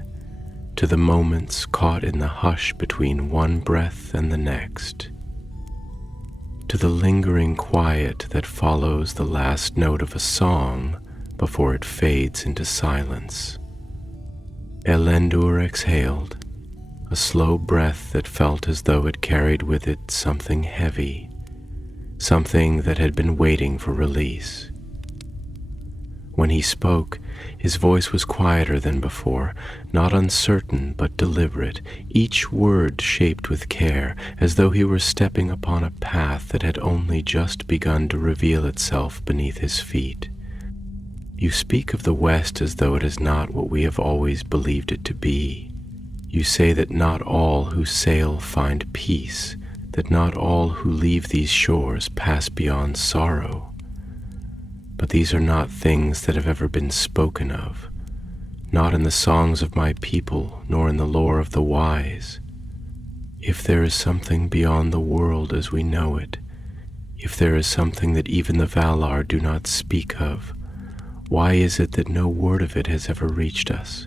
to the moments caught in the hush between one breath and the next, to the lingering quiet that follows the last note of a song before it fades into silence. Elendor exhaled, a slow breath that felt as though it carried with it something heavy, something that had been waiting for release. When he spoke, his voice was quieter than before, not uncertain but deliberate, each word shaped with care, as though he were stepping upon a path that had only just begun to reveal itself beneath his feet. You speak of the West as though it is not what we have always believed it to be. You say that not all who sail find peace, that not all who leave these shores pass beyond sorrow. But these are not things that have ever been spoken of, not in the songs of my people, nor in the lore of the wise. If there is something beyond the world as we know it, if there is something that even the Valar do not speak of, why is it that no word of it has ever reached us?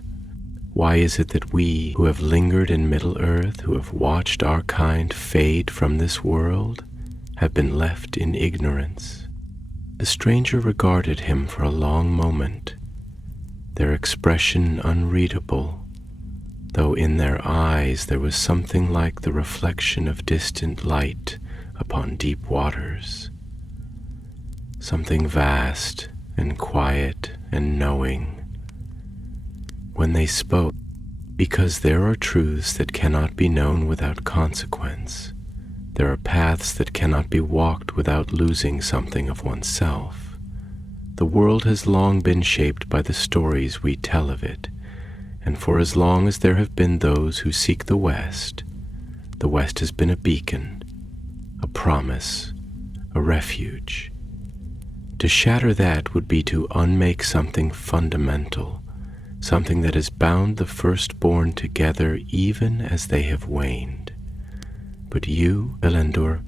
Why is it that we, who have lingered in Middle-earth, who have watched our kind fade from this world, have been left in ignorance? The stranger regarded him for a long moment, their expression unreadable, though in their eyes there was something like the reflection of distant light upon deep waters, something vast and quiet and knowing. When they spoke, because there are truths that cannot be known without consequence, there are paths that cannot be walked without losing something of oneself. The world has long been shaped by the stories we tell of it, and for as long as there have been those who seek the West has been a beacon, a promise, a refuge. To shatter that would be to unmake something fundamental, something that has bound the firstborn together even as they have waned. But you, Elendor,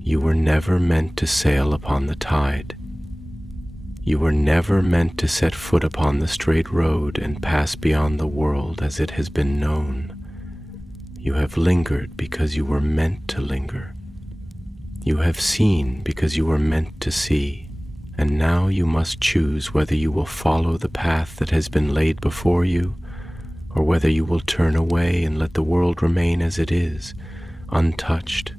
you were never meant to sail upon the tide. You were never meant to set foot upon the straight road and pass beyond the world as it has been known. You have lingered because you were meant to linger. You have seen because you were meant to see, and now you must choose whether you will follow the path that has been laid before you, or whether you will turn away and let the world remain as it is, untouched.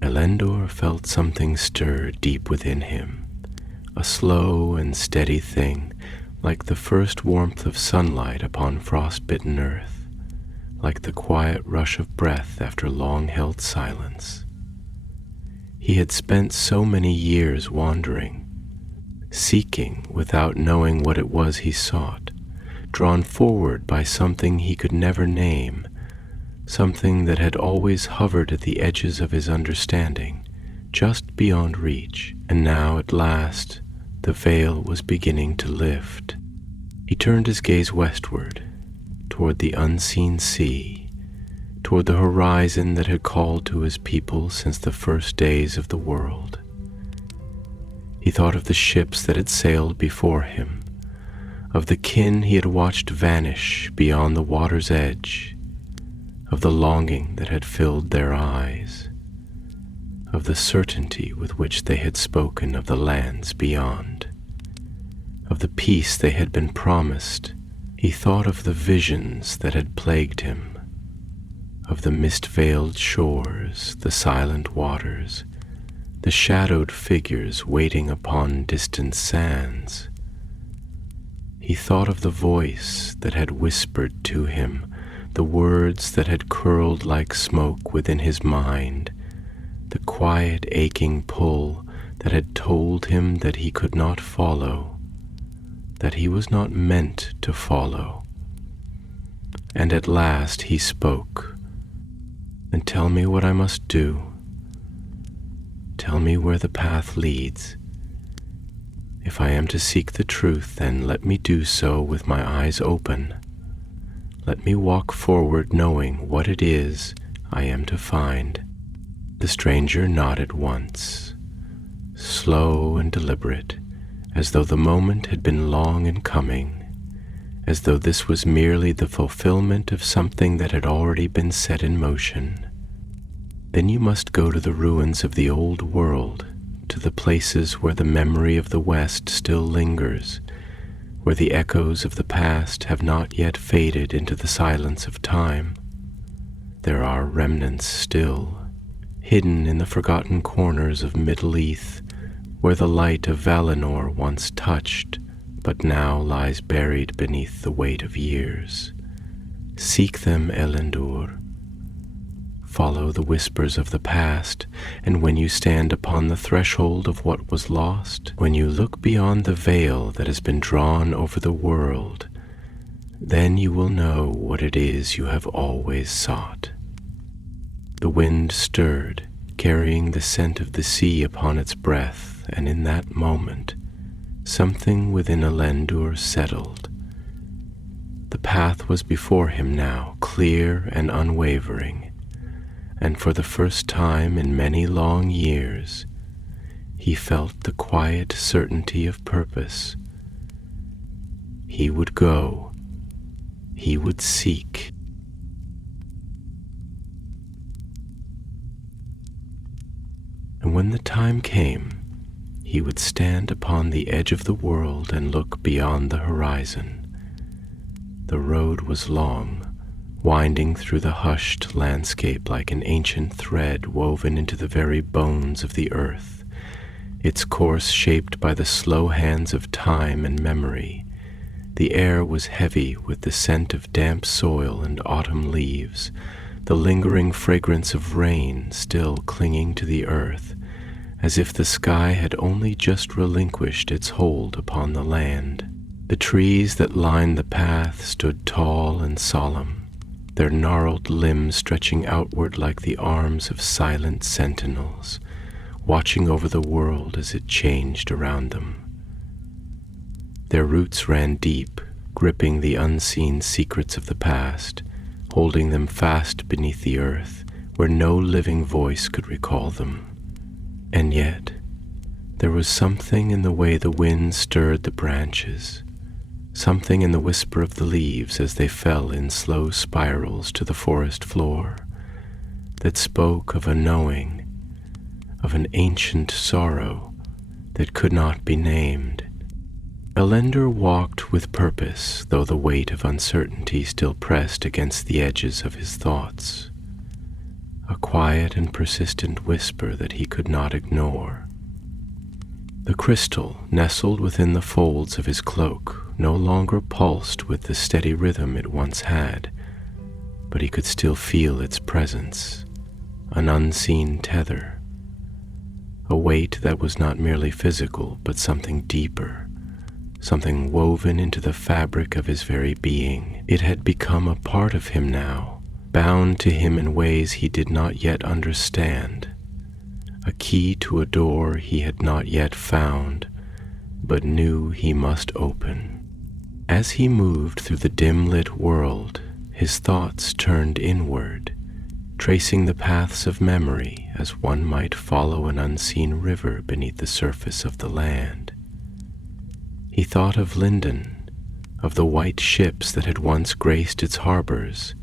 Elendor felt something stir deep within him, a slow and steady thing, like the first warmth of sunlight upon frost-bitten earth, like the quiet rush of breath after long-held silence. He had spent so many years wandering, seeking without knowing what it was he sought, drawn forward by something he could never name, something that had always hovered at the edges of his understanding, just beyond reach, and now at last the veil was beginning to lift. He turned his gaze westward, toward the unseen sea, toward the horizon that had called to his people since the first days of the world. He thought of the ships that had sailed before him, of the kin he had watched vanish beyond the water's edge, of the longing that had filled their eyes, of the certainty with which they had spoken of the lands beyond, of the peace they had been promised. He thought of the visions that had plagued him, of the mist-veiled shores, the silent waters, the shadowed figures waiting upon distant sands. He thought of the voice that had whispered to him, the words that had curled like smoke within his mind, the quiet aching pull that had told him that he could not follow, that he was not meant to follow. And at last he spoke. "And tell me what I must do. Tell me where the path leads. If I am to seek the truth, then let me do so with my eyes open. Let me walk forward knowing what it is I am to find." The stranger nodded once, slow and deliberate, as though the moment had been long in coming, as though this was merely the fulfillment of something that had already been set in motion. "Then you must go to the ruins of the old world, to the places where the memory of the West still lingers, where the echoes of the past have not yet faded into the silence of time. There are remnants still, hidden in the forgotten corners of Middle Earth, where the light of Valinor once touched, but now lies buried beneath the weight of years. Seek them, Elendor. Follow the whispers of the past, and when you stand upon the threshold of what was lost, when you look beyond the veil that has been drawn over the world, then you will know what it is you have always sought." The wind stirred, carrying the scent of the sea upon its breath, and in that moment, something within Elendor settled. The path was before him now, clear and unwavering, and for the first time in many long years, he felt the quiet certainty of purpose. He would go. He would seek. And when the time came, he would stand upon the edge of the world and look beyond the horizon. The road was long, winding through the hushed landscape like an ancient thread woven into the very bones of the earth, its course shaped by the slow hands of time and memory. The air was heavy with the scent of damp soil and autumn leaves, the lingering fragrance of rain still clinging to the earth, as if the sky had only just relinquished its hold upon the land. The trees that lined the path stood tall and solemn, their gnarled limbs stretching outward like the arms of silent sentinels, watching over the world as it changed around them. Their roots ran deep, gripping the unseen secrets of the past, holding them fast beneath the earth, where no living voice could recall them. And yet, There was something in the way the wind stirred the branches, something in the whisper of the leaves as they fell in slow spirals to the forest floor, that spoke of a knowing, of an ancient sorrow that could not be named. Elendor walked with purpose, though the weight of uncertainty still pressed against the edges of his thoughts, a quiet and persistent whisper that he could not ignore. The crystal, nestled within the folds of his cloak, no longer pulsed with the steady rhythm it once had, but he could still feel its presence, an unseen tether, a weight that was not merely physical, but something deeper, something woven into the fabric of his very being. It had become a part of him now, bound to him in ways he did not yet understand, a key to a door he had not yet found, but knew he must open. As he moved through the dim-lit world, his thoughts turned inward, tracing the paths of memory as one might follow an unseen river beneath the surface of the land. He thought of Lindon, of the white ships that had once graced its harbors,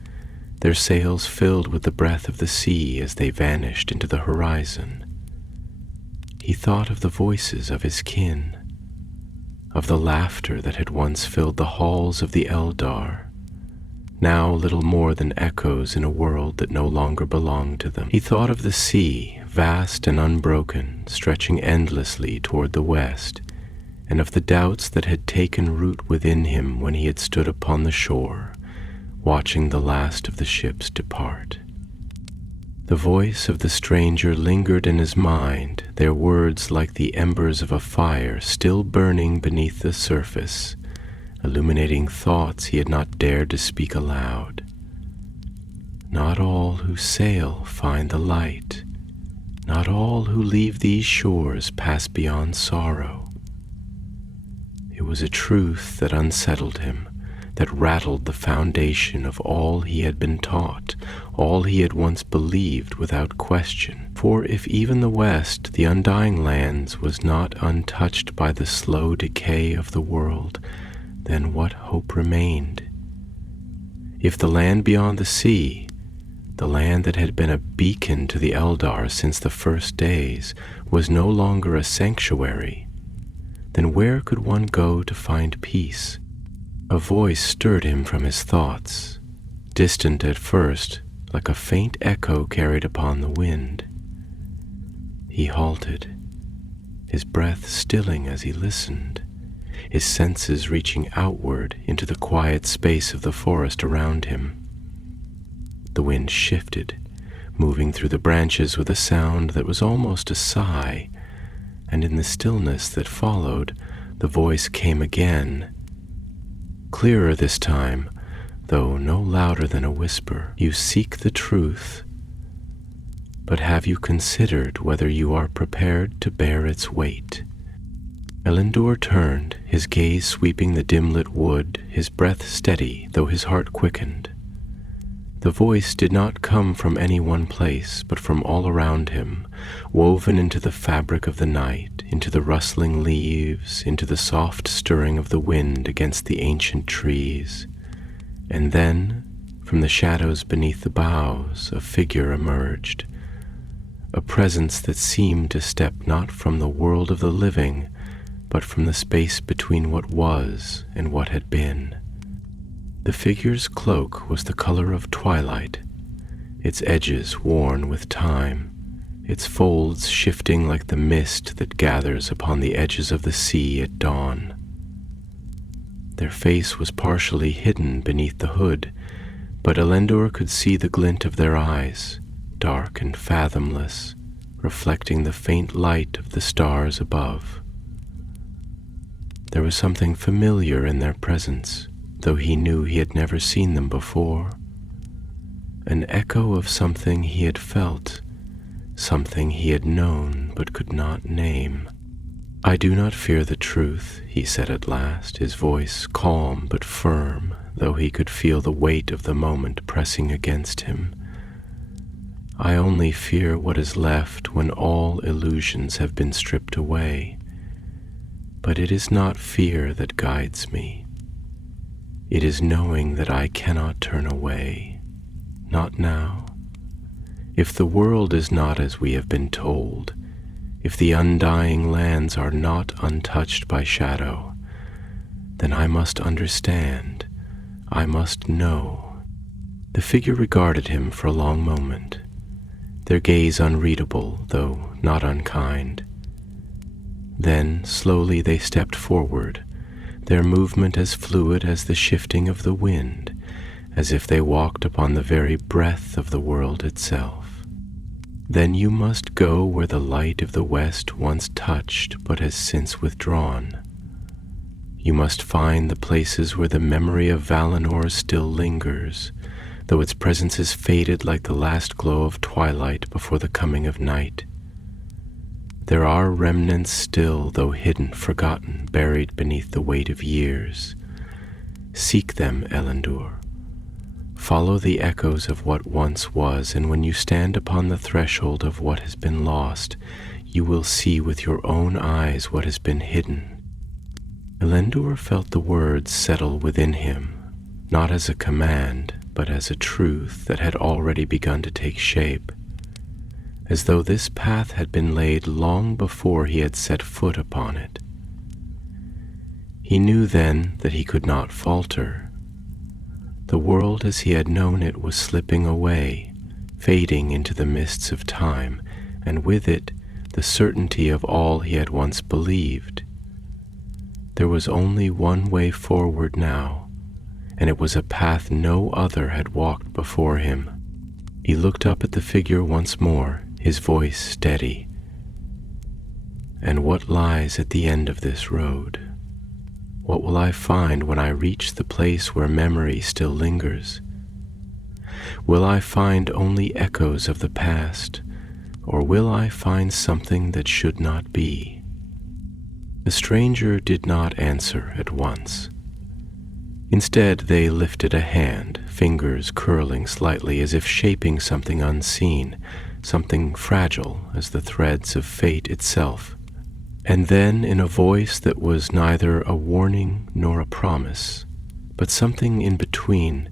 their sails filled with the breath of the sea as they vanished into the horizon. He thought of the voices of his kin, of the laughter that had once filled the halls of the Eldar, now little more than echoes in a world that no longer belonged to them. He thought of the sea, vast and unbroken, stretching endlessly toward the west, and of the doubts that had taken root within him when he had stood upon the shore, watching the last of the ships depart. The voice of the stranger lingered in his mind, their words like the embers of a fire still burning beneath the surface, illuminating thoughts he had not dared to speak aloud. Not all who sail find the light. Not all who leave these shores pass beyond sorrow. It was a truth that unsettled him, that rattled the foundation of all he had been taught, all he had once believed without question. For if even the West, the Undying lands, was not untouched by the slow decay of the world, then what hope remained? If the land beyond the sea, the land that had been a beacon to the Eldar since the first days, was no longer a sanctuary, then where could one go to find peace? A voice stirred him from his thoughts, distant at first, like a faint echo carried upon the wind. He halted, his breath stilling as he listened, his senses reaching outward into the quiet space of the forest around him. The wind shifted, moving through the branches with a sound that was almost a sigh, and in the stillness that followed, the voice came again, clearer this time, though no louder than a whisper. You seek the truth, but have you considered whether you are prepared to bear its weight? Elendor turned, his gaze sweeping the dim-lit wood, his breath steady, though his heart quickened. The voice did not come from any one place, but from all around him, woven into the fabric of the night, into the rustling leaves, into the soft stirring of the wind against the ancient trees. And then, from the shadows beneath the boughs, a figure emerged, a presence that seemed to step not from the world of the living, but from the space between what was and what had been. The figure's cloak was the color of twilight, its edges worn with time, its folds shifting like the mist that gathers upon the edges of the sea at dawn. Their face was partially hidden beneath the hood, but Elendor could see the glint of their eyes, dark and fathomless, reflecting the faint light of the stars above. There was something familiar in their presence, though he knew he had never seen them before. An echo of something he had felt, something he had known but could not name. I do not fear the truth, he said at last, his voice calm but firm, though he could feel the weight of the moment pressing against him. I only fear what is left when all illusions have been stripped away. But it is not fear that guides me. It is knowing that I cannot turn away, not now. If the world is not as we have been told, if the undying lands are not untouched by shadow, then I must understand, I must know. The figure regarded him for a long moment, their gaze unreadable, though not unkind. Then, slowly they stepped forward, their movement as fluid as the shifting of the wind, as if they walked upon the very breath of the world itself. Then you must go where the light of the west once touched but has since withdrawn. You must find the places where the memory of Valinor still lingers, though its presence is faded like the last glow of twilight before the coming of night. There are remnants still, though hidden, forgotten, buried beneath the weight of years. Seek them, Elendur. Follow the echoes of what once was, and when you stand upon the threshold of what has been lost, you will see with your own eyes what has been hidden. Elendur felt the words settle within him, not as a command, but as a truth that had already begun to take shape, as though this path had been laid long before he had set foot upon it. He knew then that he could not falter. The world as he had known it was slipping away, fading into the mists of time, and with it the certainty of all he had once believed. There was only one way forward now, and it was a path no other had walked before him. He looked up at the figure once more, his voice steady. And what lies at the end of this road? What will I find when I reach the place where memory still lingers? Will I find only echoes of the past, or will I find something that should not be? The stranger did not answer at once. Instead, they lifted a hand, fingers curling slightly as if shaping something unseen, something fragile as the threads of fate itself. And then, in a voice that was neither a warning nor a promise, but something in between,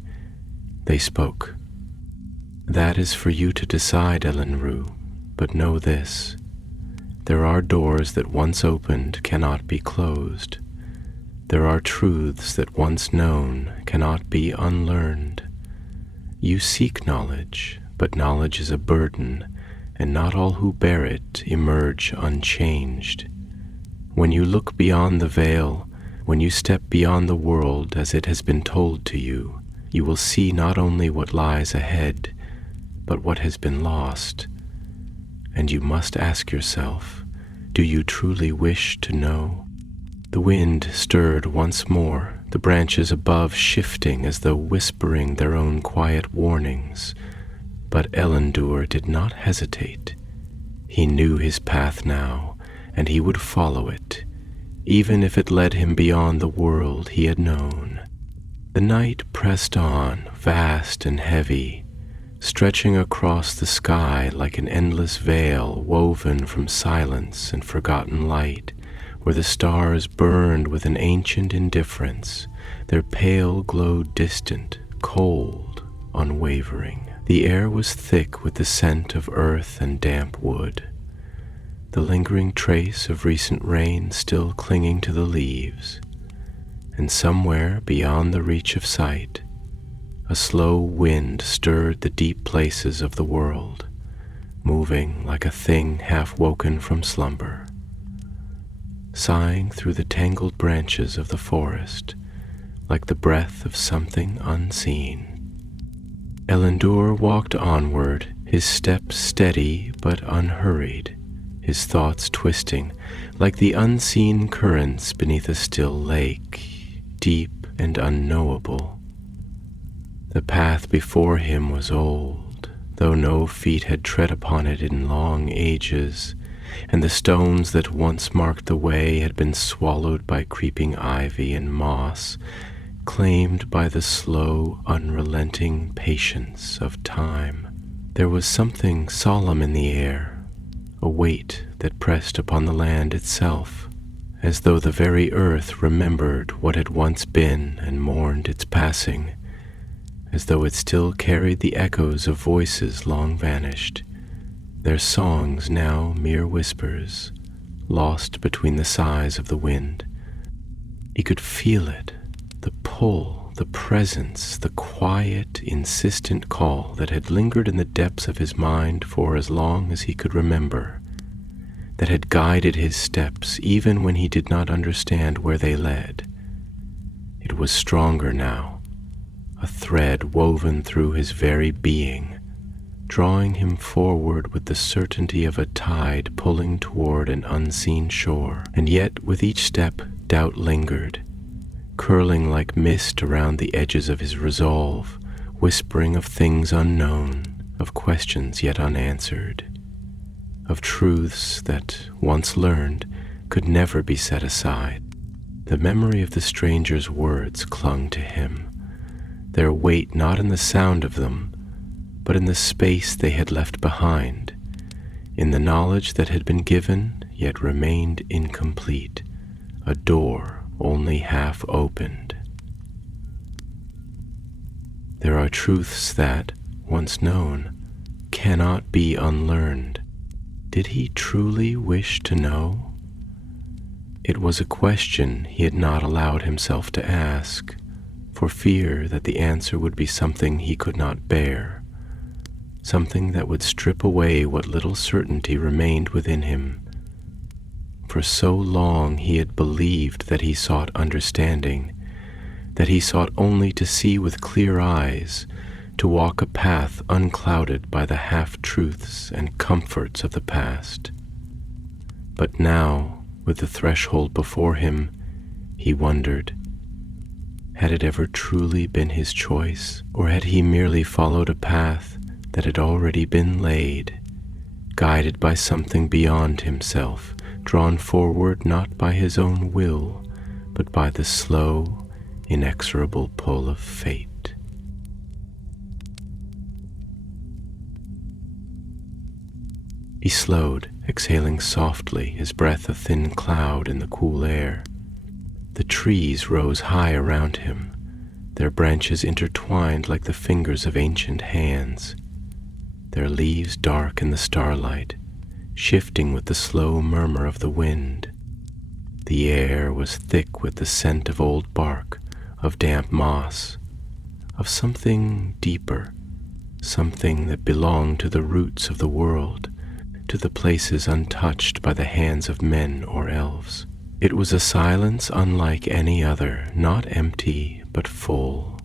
they spoke. That is for you to decide, Elenru, but know this. There are doors that once opened cannot be closed. There are truths that once known cannot be unlearned. You seek knowledge, but knowledge is a burden, and not all who bear it emerge unchanged. When you look beyond the veil, when you step beyond the world as it has been told to you, you will see not only what lies ahead, but what has been lost. And you must ask yourself, do you truly wish to know? The wind stirred once more, the branches above shifting as though whispering their own quiet warnings. But Elendur did not hesitate. He knew his path now, and he would follow it, even if it led him beyond the world he had known. The night pressed on, vast and heavy, stretching across the sky like an endless veil woven from silence and forgotten light, where the stars burned with an ancient indifference, their pale glow distant, cold, unwavering. The air was thick with the scent of earth and damp wood, the lingering trace of recent rain still clinging to the leaves, and somewhere beyond the reach of sight, a slow wind stirred the deep places of the world, moving like a thing half woken from slumber, sighing through the tangled branches of the forest like the breath of something unseen. Elendur walked onward, his steps steady but unhurried, his thoughts twisting like the unseen currents beneath a still lake, deep and unknowable. The path before him was old, though no feet had tread upon it in long ages, and the stones that once marked the way had been swallowed by creeping ivy and moss, claimed by the slow, unrelenting patience of time. There was something solemn in the air, a weight that pressed upon the land itself, as though the very earth remembered what had once been and mourned its passing, as though it still carried the echoes of voices long vanished, their songs now mere whispers, lost between the sighs of the wind. He could feel it, the pull, the presence, the quiet, insistent call that had lingered in the depths of his mind for as long as he could remember, that had guided his steps even when he did not understand where they led. It was stronger now, a thread woven through his very being, drawing him forward with the certainty of a tide pulling toward an unseen shore. And yet with each step doubt lingered, curling like mist around the edges of his resolve, whispering of things unknown, of questions yet unanswered, of truths that, once learned, could never be set aside. The memory of the stranger's words clung to him, their weight not in the sound of them, but in the space they had left behind, in the knowledge that had been given yet remained incomplete, a door only half opened. There are truths that, once known, cannot be unlearned. Did he truly wish to know? It was a question he had not allowed himself to ask, for fear that the answer would be something he could not bear, something that would strip away what little certainty remained within him. For so long he had believed that he sought understanding, that he sought only to see with clear eyes, to walk a path unclouded by the half-truths and comforts of the past. But now, with the threshold before him, he wondered, had it ever truly been his choice, or had he merely followed a path that had already been laid, guided by something beyond himself, drawn forward not by his own will, but by the slow, inexorable pull of fate? He slowed, exhaling softly, his breath a thin cloud in the cool air. The trees rose high around him, their branches intertwined like the fingers of ancient hands, their leaves dark in the starlight, shifting with the slow murmur of the wind. The air was thick with the scent of old bark, of damp moss, of something deeper, something that belonged to the roots of the world, to the places untouched by the hands of men or elves. It was a silence unlike any other, not empty, but full,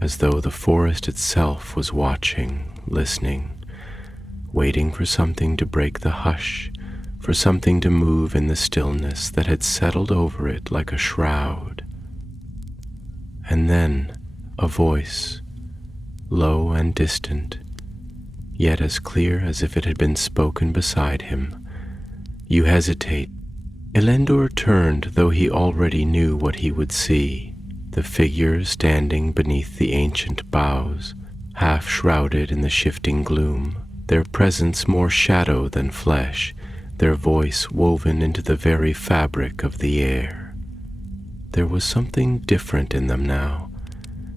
as though the forest itself was watching, listening, waiting for something to break the hush, for something to move in the stillness that had settled over it like a shroud. And then a voice, low and distant, yet as clear as if it had been spoken beside him. "You hesitate." Elendor turned, though he already knew what he would see, the figures standing beneath the ancient boughs, half shrouded in the shifting gloom, their presence more shadow than flesh, their voice woven into the very fabric of the air. There was something different in them now,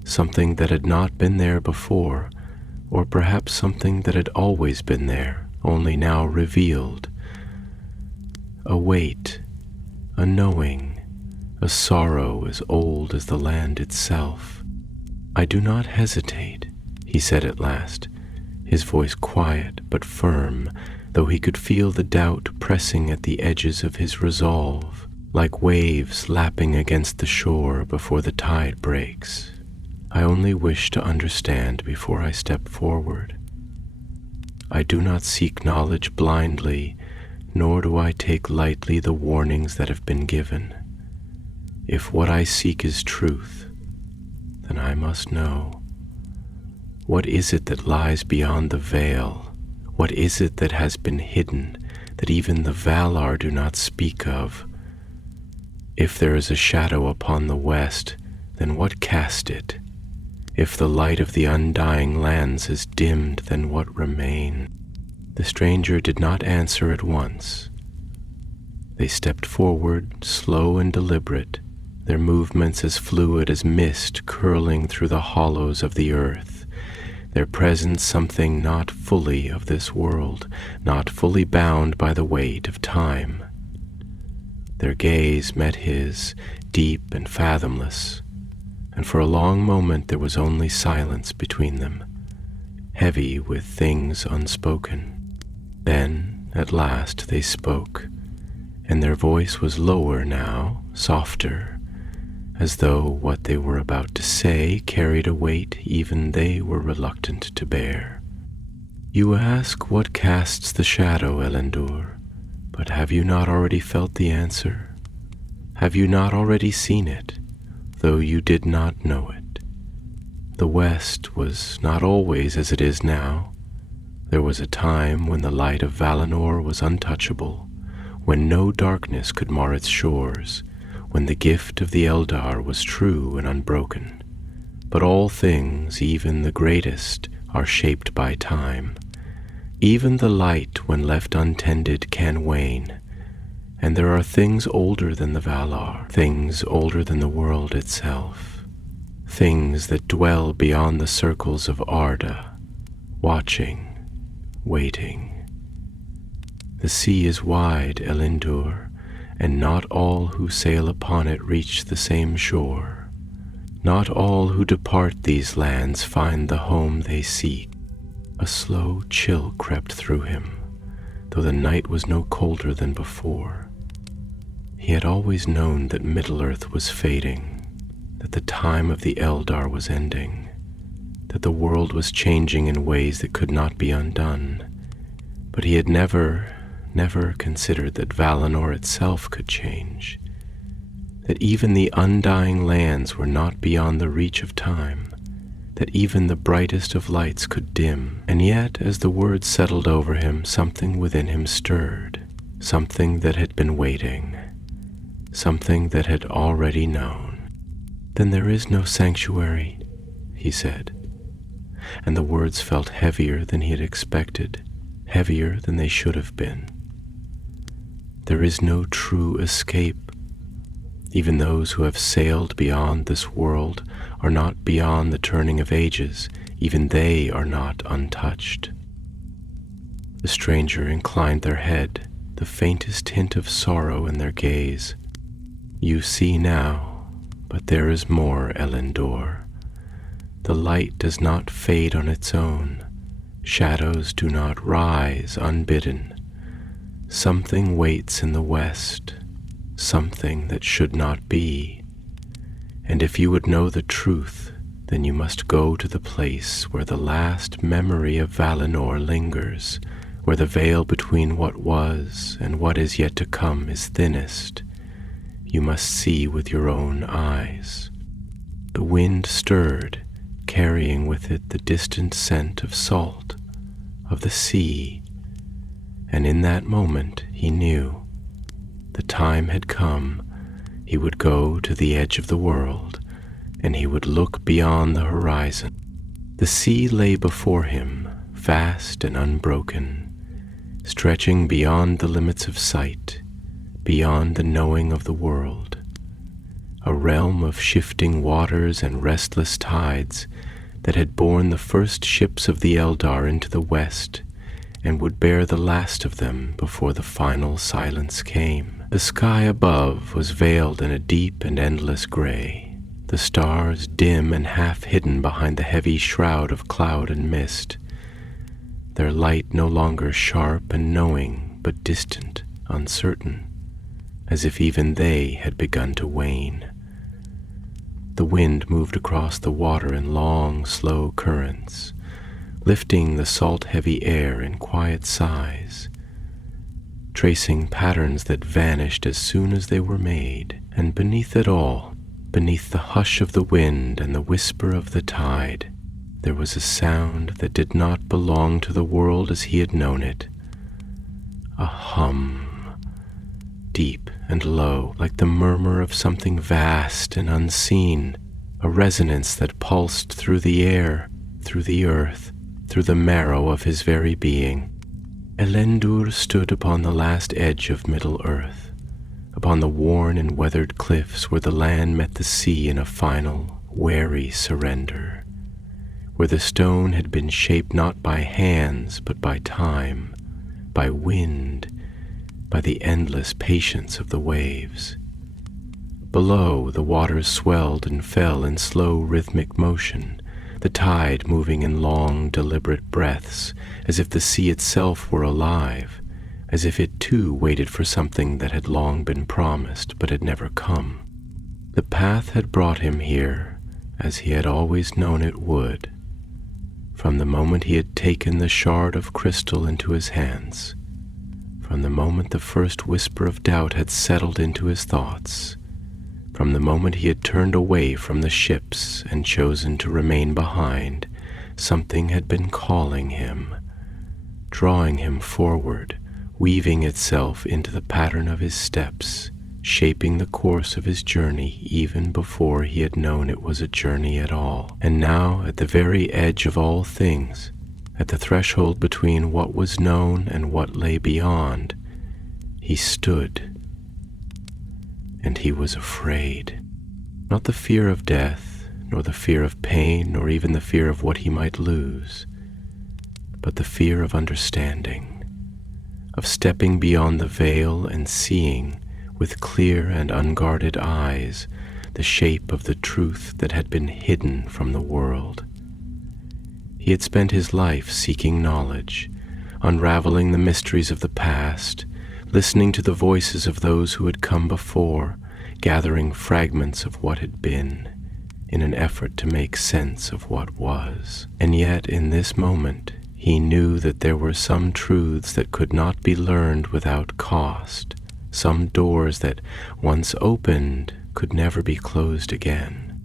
something that had not been there before, or perhaps something that had always been there, only now revealed. A weight, a knowing, a sorrow as old as the land itself. "I do not hesitate," he said at last, his voice quiet but firm, though he could feel the doubt pressing at the edges of his resolve, like waves lapping against the shore before the tide breaks. "I only wish to understand before I step forward. I do not seek knowledge blindly, nor do I take lightly the warnings that have been given. If what I seek is truth, then I must know. What is it that lies beyond the veil? What is it that has been hidden, that even the Valar do not speak of? If there is a shadow upon the west, then what cast it? If the light of the undying lands is dimmed, then what remain? The stranger did not answer at once. They stepped forward, slow and deliberate, their movements as fluid as mist curling through the hollows of the earth, their presence something not fully of this world, not fully bound by the weight of time. Their gaze met his, deep and fathomless, and for a long moment there was only silence between them, heavy with things unspoken. Then, at last, they spoke, and their voice was lower now, softer, as though what they were about to say carried a weight even they were reluctant to bear. You ask what casts the shadow, Elendor, but have you not already felt the answer? Have you not already seen it, though you did not know it? The West was not always as it is now. There was a time when the light of Valinor was untouchable, when no darkness could mar its shores, when the gift of the Eldar was true and unbroken. But all things, even the greatest, are shaped by time. Even the light, when left untended, can wane. And there are things older than the Valar, things older than the world itself, things that dwell beyond the circles of Arda, watching, waiting. The sea is wide, Elendor, and not all who sail upon it reach the same shore. Not all who depart these lands find the home they seek. A slow chill crept through him, though the night was no colder than before. He had always known that Middle-earth was fading, that the time of the Eldar was ending, that the world was changing in ways that could not be undone, but he had never considered that Valinor itself could change, that even the undying lands were not beyond the reach of time, that even the brightest of lights could dim. And yet, as the words settled over him, something within him stirred, something that had been waiting, something that had already known. Then there is no sanctuary, he said, and the words felt heavier than he had expected, heavier than they should have been. There is no true escape. Even those who have sailed beyond this world are not beyond the turning of ages. Even they are not untouched. The stranger inclined their head, the faintest hint of sorrow in their gaze. You see now, but there is more, Elendor. The light does not fade on its own. Shadows do not rise unbidden. Something waits in the west, something that should not be. And if you would know the truth, then you must go to the place where the last memory of Valinor lingers, where the veil between what was and what is yet to come is thinnest. You must see with your own eyes. The wind stirred, carrying with it the distant scent of salt, of the sea, and in that moment he knew the time had come. He would go to the edge of the world, and he would look beyond the horizon. The sea lay before him, vast and unbroken, stretching beyond the limits of sight, beyond the knowing of the world, a realm of shifting waters and restless tides that had borne the first ships of the Eldar into the west and would bear the last of them before the final silence came. The sky above was veiled in a deep and endless gray, the stars dim and half hidden behind the heavy shroud of cloud and mist, their light no longer sharp and knowing, but distant, uncertain, as if even they had begun to wane. The wind moved across the water in long, slow currents, lifting the salt-heavy air in quiet sighs, tracing patterns that vanished as soon as they were made. And beneath it all, beneath the hush of the wind and the whisper of the tide, there was a sound that did not belong to the world as he had known it, a hum, deep and low, like the murmur of something vast and unseen, a resonance that pulsed through the air, through the earth, through the marrow of his very being. Elendil stood upon the last edge of Middle-earth, upon the worn and weathered cliffs where the land met the sea in a final, wary surrender, where the stone had been shaped not by hands but by time, by wind, by the endless patience of the waves. Below, the waters swelled and fell in slow rhythmic motion, the tide moving in long, deliberate breaths, as if the sea itself were alive, as if it too waited for something that had long been promised but had never come. The path had brought him here, as he had always known it would, from the moment he had taken the shard of crystal into his hands, from the moment the first whisper of doubt had settled into his thoughts, from the moment he had turned away from the ships and chosen to remain behind. Something had been calling him, drawing him forward, weaving itself into the pattern of his steps, shaping the course of his journey even before he had known it was a journey at all. And now, at the very edge of all things, at the threshold between what was known and what lay beyond, he stood. And he was afraid. Not the fear of death, nor the fear of pain, nor even the fear of what he might lose, but the fear of understanding, of stepping beyond the veil and seeing, with clear and unguarded eyes, the shape of the truth that had been hidden from the world. He had spent his life seeking knowledge, unraveling the mysteries of the past, listening to the voices of those who had come before, gathering fragments of what had been, in an effort to make sense of what was. And yet, in this moment, he knew that there were some truths that could not be learned without cost, some doors that, once opened, could never be closed again.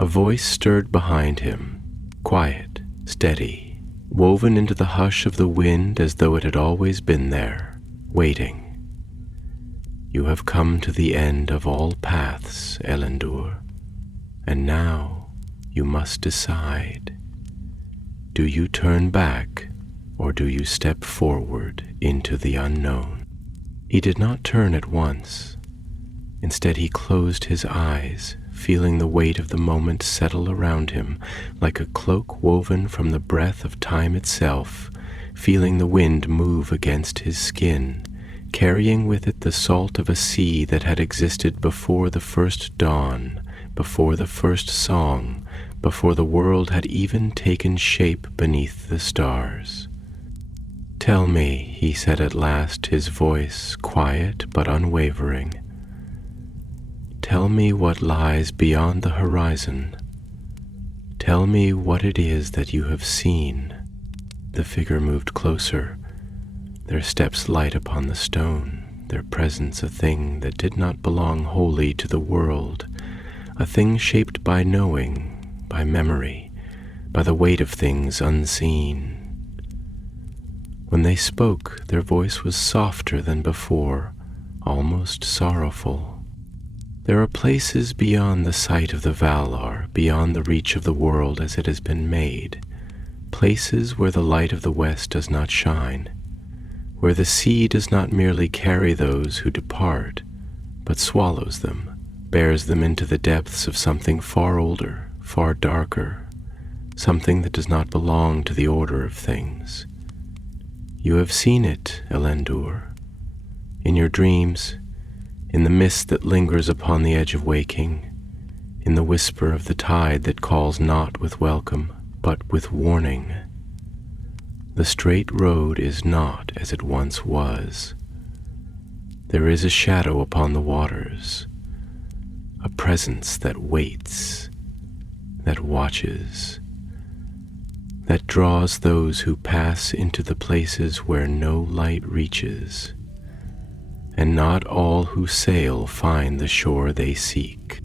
A voice stirred behind him, quiet, steady, woven into the hush of the wind as though it had always been there, waiting. You have come to the end of all paths, Elendil, and now you must decide. Do you turn back, or do you step forward into the unknown? He did not turn at once. Instead, he closed his eyes, feeling the weight of the moment settle around him like a cloak woven from the breath of time itself, feeling the wind move against his skin, carrying with it the salt of a sea that had existed before the first dawn, before the first song, before the world had even taken shape beneath the stars. Tell me, he said at last, his voice quiet but unwavering. Tell me what lies beyond the horizon. Tell me what it is that you have seen. The figure moved closer, their steps light upon the stone, their presence a thing that did not belong wholly to the world, a thing shaped by knowing, by memory, by the weight of things unseen. When they spoke, their voice was softer than before, almost sorrowful. There are places beyond the sight of the Valar, beyond the reach of the world as it has been made, places where the light of the West does not shine, where the sea does not merely carry those who depart, but swallows them, bears them into the depths of something far older, far darker, something that does not belong to the order of things. You have seen it, Elendil, in your dreams, in the mist that lingers upon the edge of waking, in the whisper of the tide that calls not with welcome, but with warning. The straight road is not as it once was. There is a shadow upon the waters, a presence that waits, that watches, that draws those who pass into the places where no light reaches, and not all who sail find the shore they seek.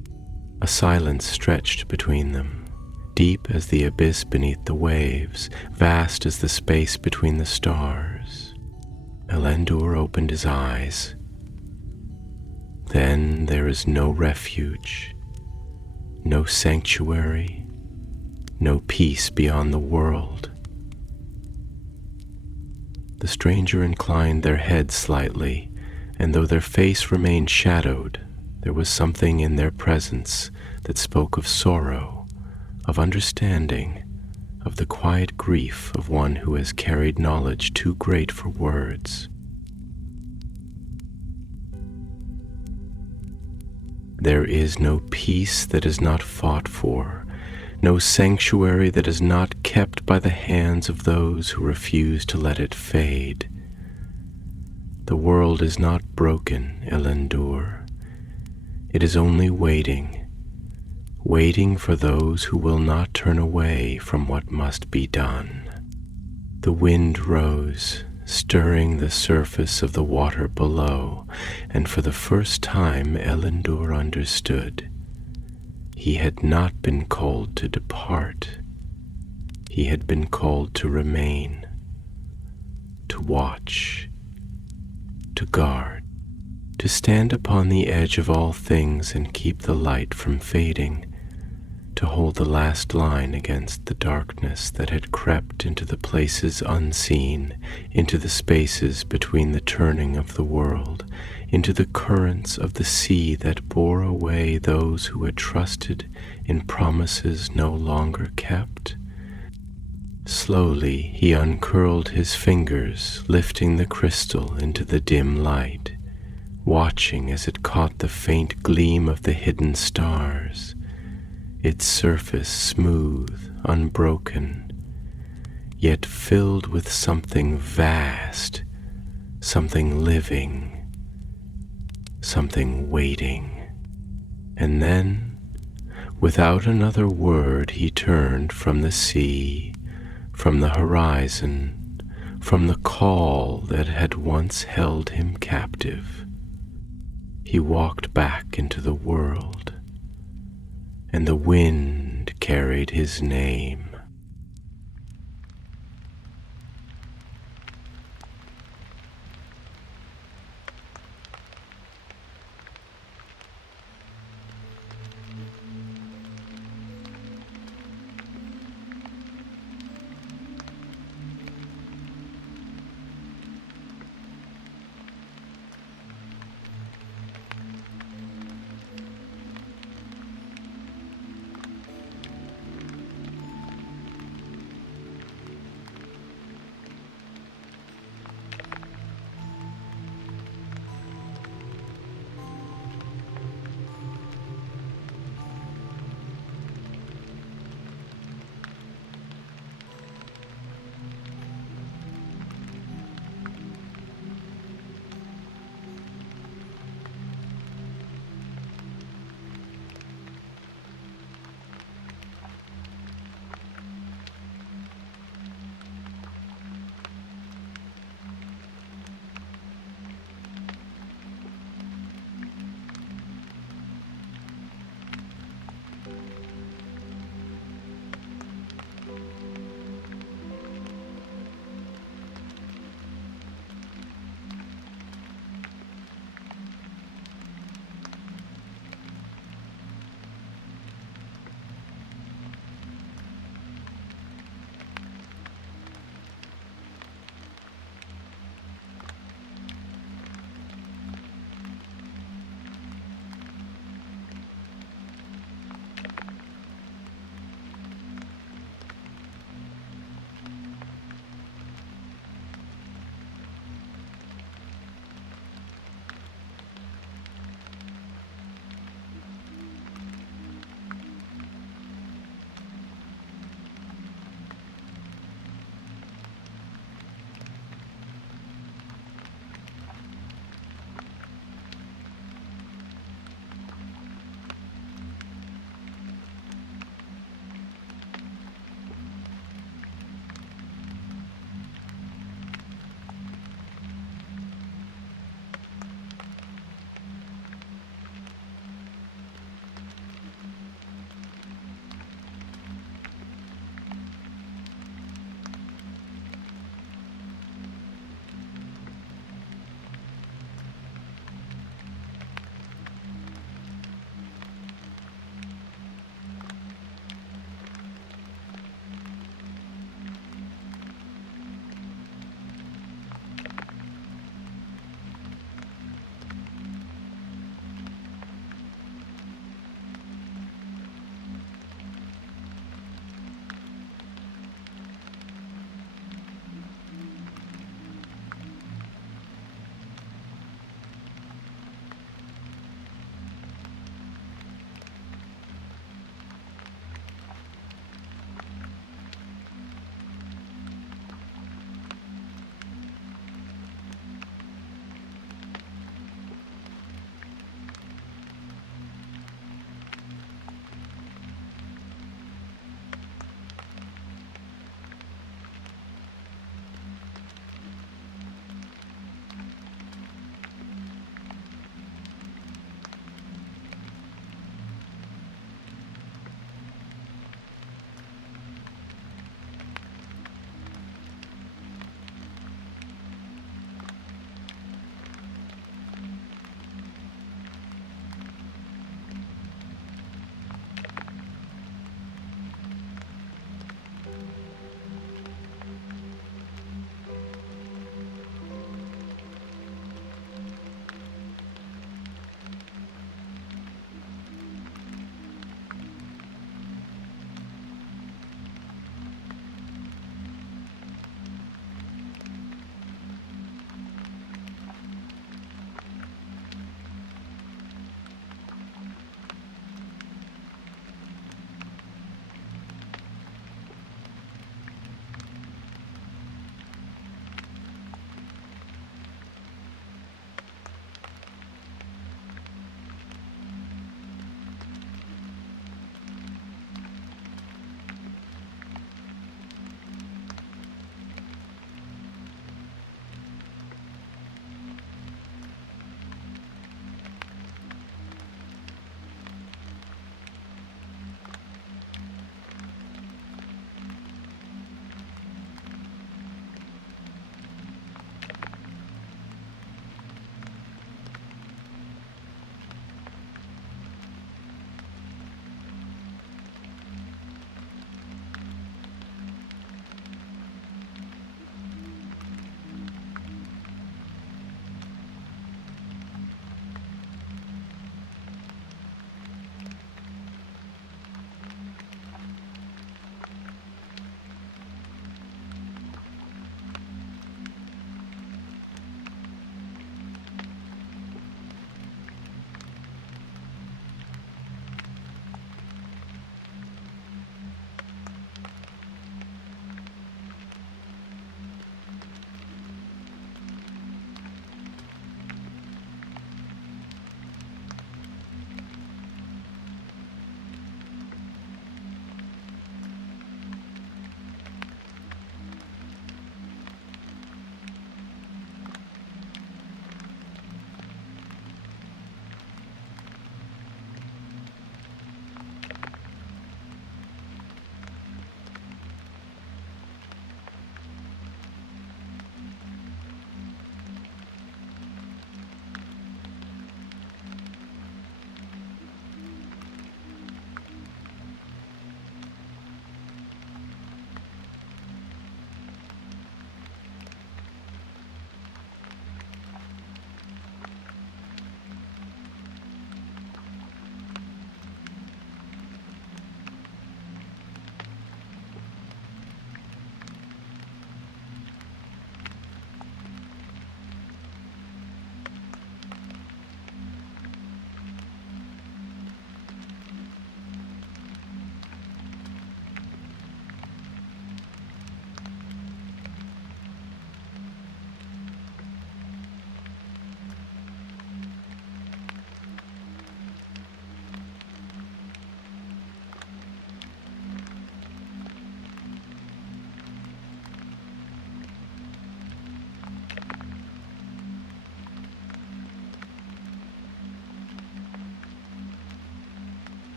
A silence stretched between them, deep as the abyss beneath the waves, vast as the space between the stars. Elendil opened his eyes. Then there is no refuge, no sanctuary, no peace beyond the world. The stranger inclined their head slightly, and though their face remained shadowed, there was something in their presence that spoke of sorrow, of understanding, of the quiet grief of one who has carried knowledge too great for words. There is no peace that is not fought for, no sanctuary that is not kept by the hands of those who refuse to let it fade. The world is not broken, Elendor. It is only waiting for those who will not turn away from what must be done. The wind rose, stirring the surface of the water below, and for the first time Elendor understood. He had not been called to depart. He had been called to remain, to watch, to guard, to stand upon the edge of all things and keep the light from fading, to hold the last line against the darkness that had crept into the places unseen, into the spaces between the turning of the world, into the currents of the sea that bore away those who had trusted in promises no longer kept. Slowly he uncurled his fingers, lifting the crystal into the dim light, watching as it caught the faint gleam of the hidden stars, its surface smooth, unbroken, yet filled with something vast, something living, something waiting. And then, without another word, he turned from the sea, from the horizon, from the call that had once held him captive. He walked back into the world, and the wind carried his name.